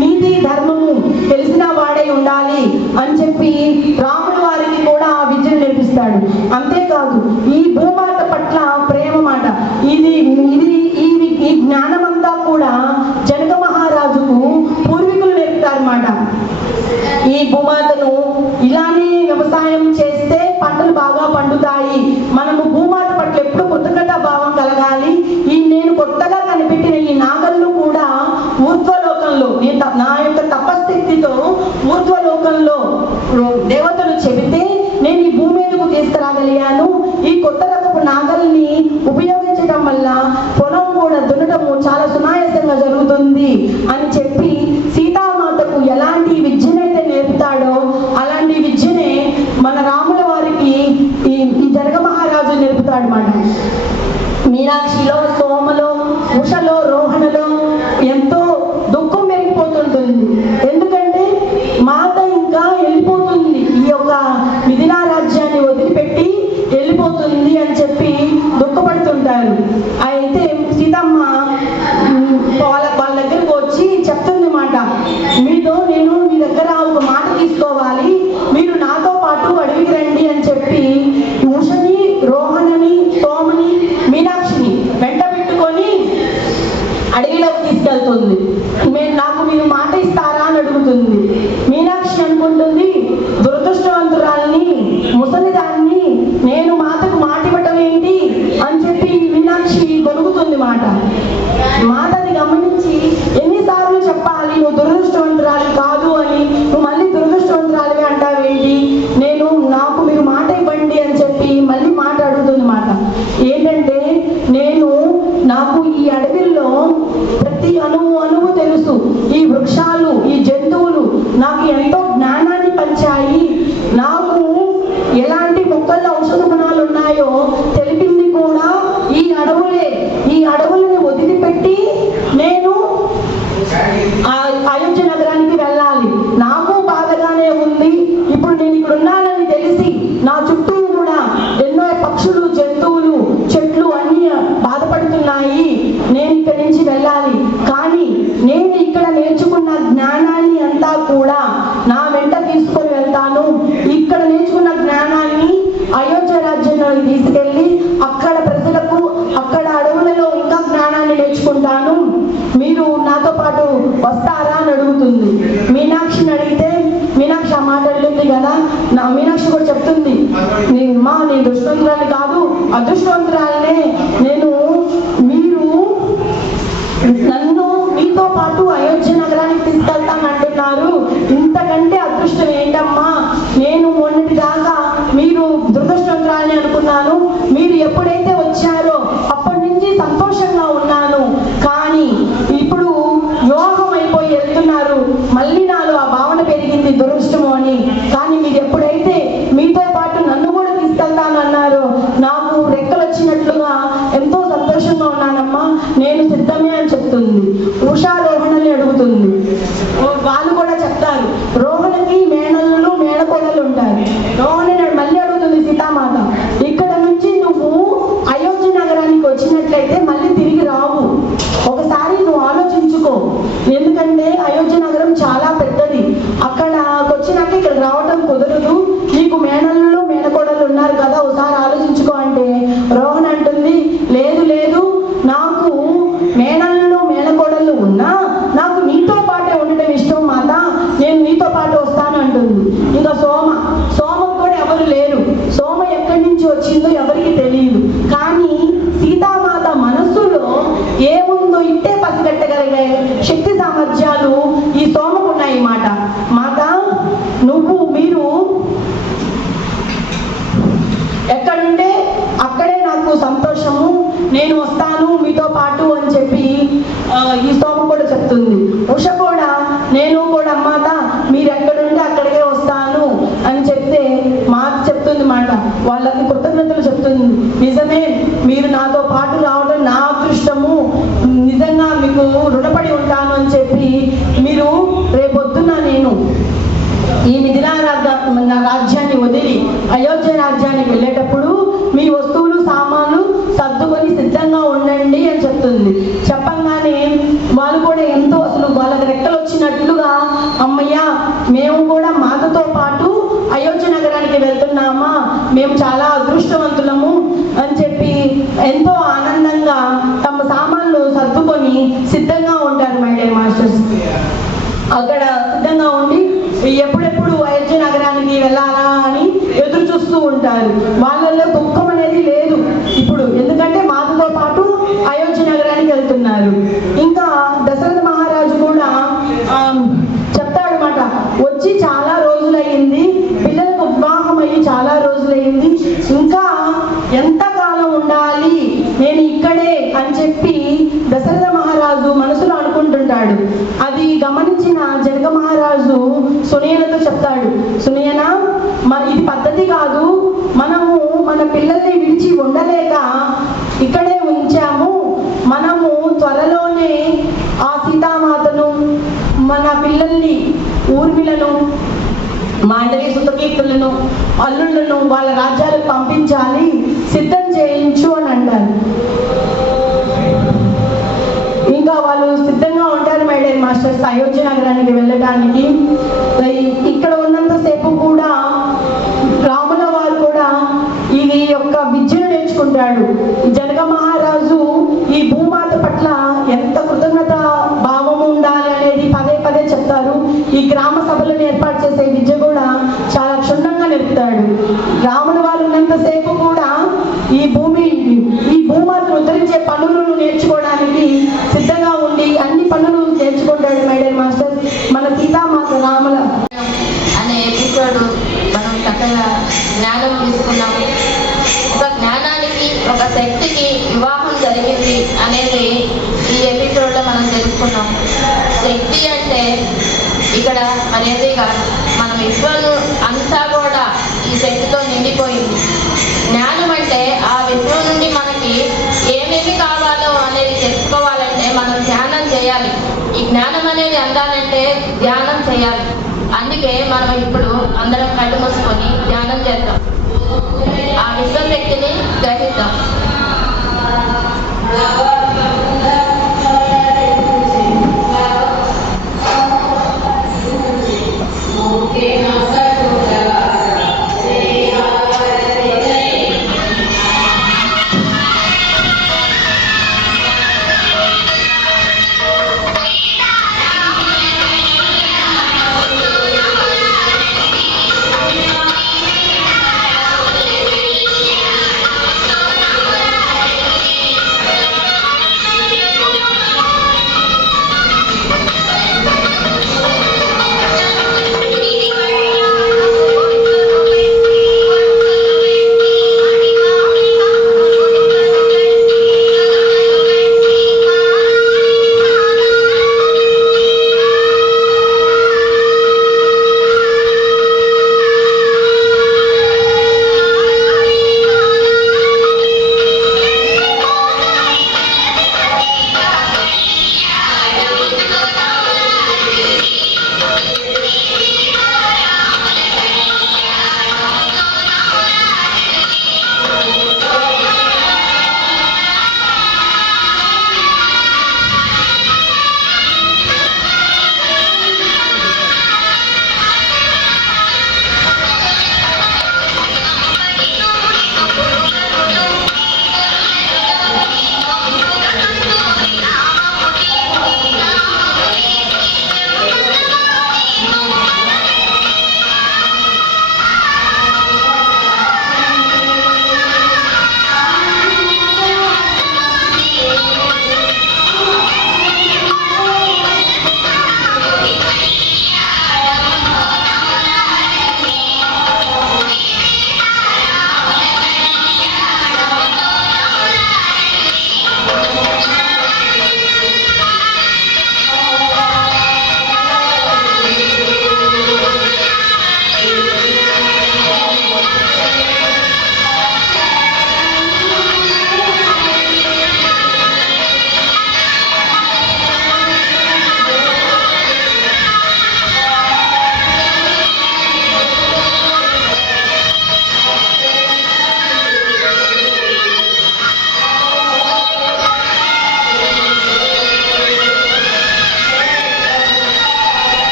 నీతి ధర్మము తెలిసిన వాడై ఉండాలి అని చెప్పి రాముల వారికి కూడా ఆ విద్యను నేర్పిస్తాడు. అంతేకాదు ఈ భూమాత పట్ల ప్రేమ మాట, ఈ జ్ఞానమంతా కూడా జనక మహారాజుకు పూర్వీకులు నేర్పుతారన్నమాట. ఈ భూమాతను ఇలానే వ్యవసాయం చేస్తే పంటలు బాగా పండుతాయి, మనము భూమాత పట్ల ఎప్పుడు కృతజ్ఞత భావం కలగాలి, నేను కొత్తగా కనిపెట్టిన ఈ నాగళ్ళు కూడా ఊర్ధ్వలోకంలో, నా యొక్క తపస్థితితో ఊర్ధ్వలోకంలో దేవతలు చెబితే నేను ఈ భూమి మీదకు తీసుకురాగలిగాను, ఈ కొత్త రకపు నాగల్ని ఉపయోగించడం వల్ల పొలం కూడా దున్నటము చాలా సునాయాసంగా జరుగుతుంది అని చెప్పి సీతామాతకు ఎలాంటి విద్యనైతే నేర్పుతాడో అలాంటి విద్యనే మన రాముల వారికి ఈ జనక మహారాజు నేర్పుతాడు అన్నమాట. మీనాక్షిలో, సోమలో, ఉషలో, రోహణలో ఎంతో దుఃఖం పెరిగిపోతుంటుంది. ఎందుకంటే మాత ఇంకా వెళ్ళిపోతుంది, ఈ యొక్క మిథిలా రాజ్యాన్ని వదిలిపెట్టి వెళ్ళిపోతుంది అని చెప్పి దుఃఖపడుతుంటారు. అయితే సీతమ్మ వాళ్ళ దగ్గరకు వచ్చి చెప్తుంది మాట, నేను మీ దగ్గర ఒక మాట తీసుకోవాలి, మీరు నాతో పాటు అడవికి రండి అని చెప్పి ఉషని, రోహణని, సోమని, మీనాక్షిని వెంట పెట్టుకొని అడవిలోకి తీసుకెళ్తుంది. నాకు మీరు మాట ఇస్తారా అని అడుగుతుంది. మీనాక్షి అనుకుంటుంది, దురదృష్టవంతురాల్ని, ముసలిదాన్ని, నేను మాతకు మాట ఇవ్వటం ఏంటి అని చెప్పి మీనాక్షి గొలుగుతుంది మాట. మాతని గమనించి, ఎన్నిసార్లు చెప్పాలి నువ్వు దురదృష్టవంతురాలు కాదు అని, నువ్వు మళ్ళీ దురదృష్టవంతురాలివి అంటావేంటి, నాకు మీరు మాట ఇవ్వండి అని చెప్పి మళ్ళీ మాట అడుగుతుంది మాట. ఏంటంటే నాకు ఈ అడవిలో ప్రతి అణువు తెలుసు, ఈ వృక్షాలు, ఈ జంతువులు నాకు ఎంతో జ్ఞానాన్ని పంచాయి, నాకు ఎలాంటి మొక్కల్లో ఔషధ గుణాలు ఉన్నాయో తెలిపింది కూడా ఈ అడవులే. ఈ అడవులను వదిలిపెట్టి నేను అయోధ్య నగరానికి వెళ్ళాలి, నాకు బాధగానే ఉంది, ఇప్పుడు నేను ఇక్కడ ఉన్నానని తెలిసి నా చుట్టూ కూడా ఎన్నో పక్షులు, జంతువులు, చెట్లు అన్ని బాధపడుతున్నాయి, నేను ఇక్కడి నుంచి వెళ్ళాలి, కానీ నేను ఇక్కడ నేర్చుకున్న జ్ఞానాన్ని అంతా కూడా నా వెంట తీసుకొని వెళ్తాను, ఇక్కడ నేర్చుకున్న జ్ఞానాన్ని అయోధ్య రాజ్యంలోకి తీసుకెళ్ళి అక్కడ ప్రజలకు, అక్కడ అడవులలో ఇంకా జ్ఞానాన్ని నేర్చుకుంటాను, మీరు నాతో పాటు వస్తారా అని అడుగుతుంది. మీనాక్షిని అడిగితే మీనాక్షి ఆ మాట అడిగింది కదా, మీనాక్షి కూడా చెప్తుంది, నేను దుష్టవంతురాలు కాదు, అదృష్టవంతురాలనే, నేను మీ ఇట్టే పసిగట్టగలిగే శక్తి సామర్థ్యాలు ఈ సోమకున్నాయి మాట. మాత మీరు ఎక్కడుంటే అక్కడే నాకు సంతోషము, నేను వస్తాను మీతో పాటు అని చెప్పి ఈ సోమ కూడా చెప్తుంది. ఉష కూడా నేను కూడా మాత మీరు ఎక్కడుంటే అక్కడికే వస్తాను అని చెప్తే మాత చెప్తుంది మాట, వాళ్ళకి కృతజ్ఞతలు చెప్తుంది. నిజమే, మీరు నాతో పాటు రావడం నా అదృష్టము, నిజంగా మీకు రుణపడి ఉంటాను అని చెప్పి మీరు రేపొద్దున నేను ఈ మిథిలా రాజ్యాన్ని వదిలి అయోధ్య రాజ్యానికి వెళ్ళేటప్పుడు మీ వస్తువులు సామాన్లు సర్దుకొని సిద్ధంగా ఉండండి అని చెప్తుంది. చెప్పంగానే వాళ్ళు కూడా ఎంతో అసలు వాళ్ళకి రెక్కలు వచ్చినట్లుగా అమ్మయ్య మేము కూడా మాతతో పాటు అయోధ్య నగరానికి వెళ్తున్నామా, మేము చాలా అదృష్టవంతులము అని చెప్పి ఎంతో ఆనందంగా తమ సామాన్లు సర్దుకొని సిద్ధంగా ఉంటారు మై డియర్ మాస్టర్స్. అక్కడ సిద్ధంగా ఉండి ఎప్పుడెప్పుడు అయోధ్య నగరానికి వెళ్ళాలా అని ఎదురు చూస్తూ ఉంటారు. వాళ్ళల్లో దుఃఖం అనేది లేదు ఇప్పుడు, ఎందుకంటే మాతతో పాటు అయోధ్య నగరానికి వెళ్తున్నారు. ఇంకా దశరథ మహారాజు కూడా చెప్తాడు మాట, వచ్చి చాలా రోజులయ్యింది, పిల్లలకు వివాహం అయ్యి చాలా రోజులయ్యింది, ఇంకా ఎంతకాలం ఉండాలి నేను ఇక్కడే అని చెప్పి దశరథ మహారాజు మనసులో అనుకుంటుంటాడు. అది గమనించిన జనక మహారాజు సునయనతో చెప్తాడు, సునయన ఇది పద్ధతి కాదు, మనము మన పిల్లల్ని విడిచి ఉండలేక ఇక్కడే ఉంచాము, మనము త్వరలోనే ఆ సీతామాతను మన పిల్లల్ని ఊర్మిలను మాండవి సుతకీర్తులను అల్లుళ్ళను వాళ్ళ రాజ్యాలకు పంపించాలి, సిద్ధం చేయించు అని అంటారు. ఇంకా వాళ్ళు సిద్ధంగా ఉంటారు మై డియర్ మాస్టర్స్ అయోధ్య నగరానికి వెళ్ళడానికి. ఇక్కడ ఉన్నంతసేపు కూడా రాముల వారు కూడా ఇది యొక్క విద్యను నేర్చుకుంటాడు. జనక మహారాజు ఈ భూమాత పట్ల ఎంత కృతజ్ఞత భావము ఉండాలి అనేది పదే పదే చెప్తారు. ఈ గ్రామ సభలను ఏర్పాటు చేసే విద్య కూడా చాలా క్షుణ్ణంగా నేర్పుతాడు. రాముల వారు ఉన్నంతసేపు కూడా ఈ భూమాతను ఉద్ధరించే పనులను నేర్చుకోవడానికి సిద్ధంగా ఉండి అన్ని పనులు నేర్చుకుంటాడు మై డియర్ మాస్టర్. మన సీతామాత రాముల అనే ఎపిసోడ్ మనం చక్కగా జ్ఞానం తీసుకున్నాము. ఒక జ్ఞానానికి ఒక శక్తికి వివాహం జరిగింది అనేది ఈ ఎపిసోడ్లో మనం తెలుసుకున్నాం. శక్తి అంటే ఇక్కడ మరేది కాదు, మన విశ్వం అంతా కూడా ఈ శక్తితో నిండిపోయింది. జ్ఞానం అంటే ఆ విశ్వం నుండి మనకి ఏమేమి కావాలో అనేది తెలుసుకోవాలంటే మనం ధ్యానం చేయాలి. ఈ జ్ఞానం అనేది అందాలంటే ధ్యానం చేయాలి. అందుకే మనం ఇప్పుడు అందరం కళ్ళు మూసుకొని ధ్యానం చేద్దాం, ఆ విశ్వశక్తిని గ్రహిద్దాం.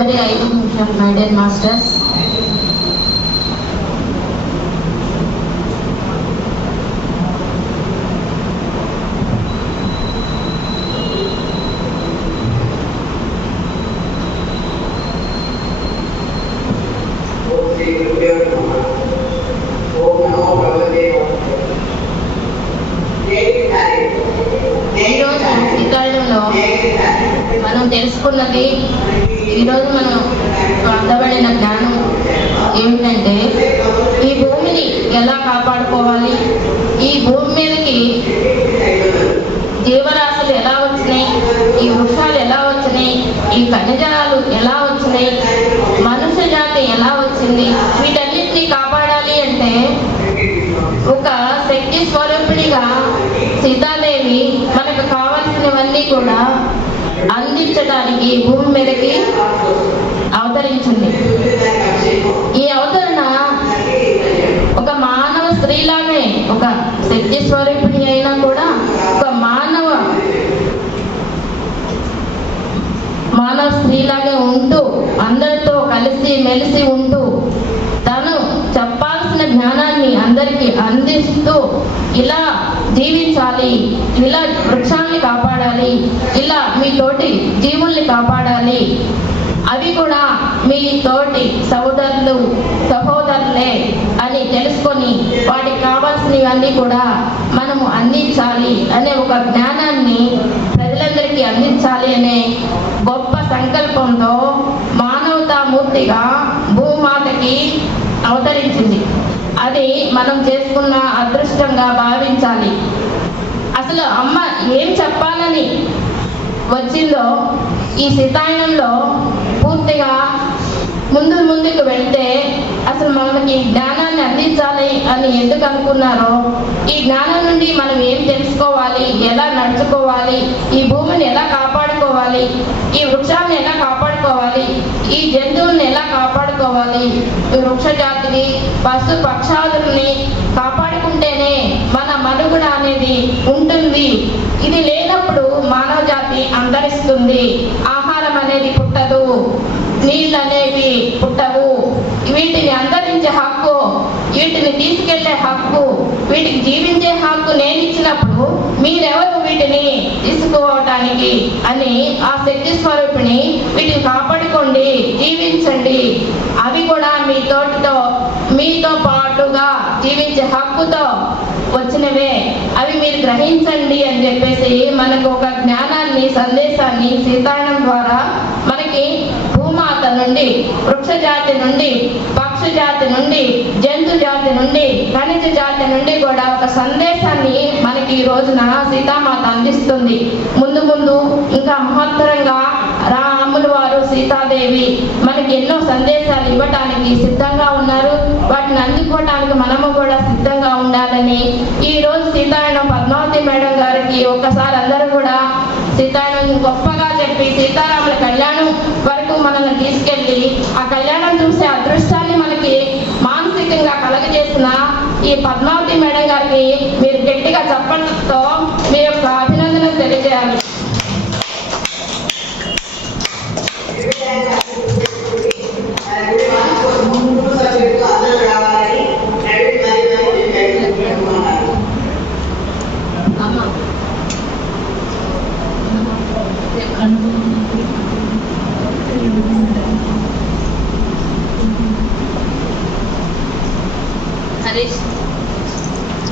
చివరి 5 నిమిషం మై డియర్ మాస్టర్స్. ఈరోజు శ్రీకాళంలో మనం తెలుసుకున్నది, ఈరోజు మనం అందబడిన జ్ఞానం ఏమిటంటే ఈ భూమిని ఎలా కాపాడుకోవాలి, ఈ భూమి మీదకి జీవరాశులు ఎలా వచ్చినాయి, ఈ వృక్షాలు ఎలా వచ్చినాయి, ఈ ఖనిజాలు ఎలా వచ్చినాయి, మనుష్య జాతి ఎలా వచ్చింది, వీటన్నిటిని కాపాడాలి అంటే ఒక శక్తి స్వరూపిణిగా సీతాదేవి మనకు కావాల్సినవన్నీ కూడా అందించడానికి భూమి మీదకి అవతరించింది. ఈ అవతరణ ఒక మానవ స్త్రీలాగే, ఒక శక్తి స్వరూపిణి అయినా కూడా ఒక మానవ స్త్రీలాగే ఉంటూ అందరితో కలిసి మెలిసి ఉంటూ తను చెప్పాల్సిన జ్ఞానాన్ని అందరికీ అందిస్తూ ఇలా జీవించాలి, ఇలా వృక్షాన్ని కాపాడాలి, ఇలా మీ తోటి జీవుల్ని కాపాడాలి, అవి కూడా మీ తోటి సహోదరులే అని తెలుసుకొని వాటికి కావాల్సినవన్నీ కూడా మనము అందించాలి అనే ఒక జ్ఞానాన్ని ప్రజలందరికీ అందించాలి అనే గొప్ప సంకల్పంతో మానవతామూర్తిగా భూమాతకి అవతరించింది. అది మనం చేసుకున్న అదృష్టంగా భావించాలి. అసలు అమ్మ ఏం చెప్పాలని వచ్చిందో ఈ శతాయనంలో పూర్తిగా ముందుకు వెళ్తే అసలు మనకి జ్ఞానాన్ని అందించాలి అని ఎందుకు అనుకున్నారో, ఈ జ్ఞానం నుండి మనం ఏం తెలుసుకోవాలి, ఎలా నడుచుకోవాలి, ఈ భూమిని ఎలా కాపాడుకోవాలి, ఈ వృక్షాలను ఎలా కాపాడుకోవాలి, ఈ జంతువుల్ని ఎలా కాపాడుకోవాలి, ఈ వృక్ష జాతిని పశు పక్షాదుల్ని కాపాడుకుంటేనే మన మనుగడ అనేది ఉంటుంది. ఇది లేనప్పుడు మానవ జాతి అంతరిస్తుంది, ఆహారం అనేది పుట్టదు, నీళ్ళు అనేవి పుట్టవు. వీటిని అంతరించే హక్కు, వీటిని తీసుకెళ్లే హక్కు, వీటికి జీవించే హక్కు నేను ఇచ్చినప్పుడు మీరెవరు వీటిని తీసుకోవటానికి అని ఆ శక్తి స్వరూపిణి వీటిని కాపాడుకోండి, జీవించండి, అవి కూడా మీతో పాటుగా జీవించే హక్కుతో వచ్చినవే, అవి మీరు గ్రహించండి అని చెప్పేసి మనకు ఒక జ్ఞానాన్ని, సందేశాన్ని సీతాయనం ద్వారా మనకి భూమాత నుండి, వృక్ష జాతి నుండి, పక్షి జాతి నుండి, జంతు జాతి నుండి, ఖనిజ జాతి నుండి కూడా ఒక సందేశాన్ని మనకి ఈ రోజున సీతామాత అందిస్తుంది. ముందు ఇంకా మహత్తరంగా రాములు వారు, సీతాదేవి మనకి ఎన్నో సందేశాలు ఇవ్వటానికి సిద్ధంగా ఉన్నారు. వాటిని అందుకోవటానికి మనము కూడా సిద్ధంగా ఉండాలని ఈ రోజు సీతారాయణ పద్మావతి మేడం గారికి ఒక్కసారి అందరూ కూడా సీతారాయణ గొప్పగా చెప్పి సీతారాముల కళ్యాణం వరకు మనల్ని తీసుకెళ్ళి ఆ కళ్యాణం చూసే అదృష్టాన్ని మనకి మానసికంగా కలగజేసిన ఈ పద్మావతి మేడం గారికి మీరు గట్టిగా చప్పట్లతో మీ యొక్క అభినందన తెలియజేయాలి.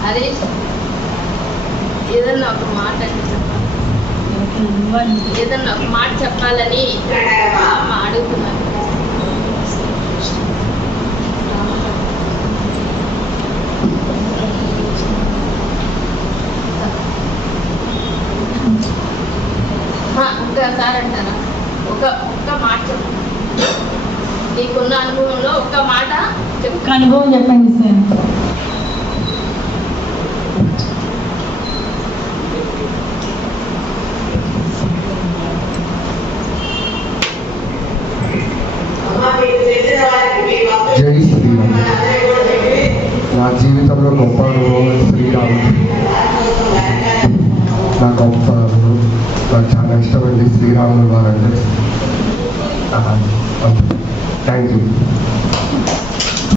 హరీష్ ఏదన్నా ఒక మాట చెప్పాలని అమ్మ అడుగుతున్నాను. ఒక్కసారి అంటారా? ఒక్క మాట చెప్పు, నీకున్న అనుభవంలో ఒక్క మాట చెప్పు. అనుభవం చెప్పండి సార్. జై శ్రీరామ్. నా జీవితంలో గొప్ప అనుభవం శ్రీరాముడు. నా గొప్ప అనుభవం, నాకు చాలా ఇష్టమండి శ్రీరాములు వారంటే. Thank you.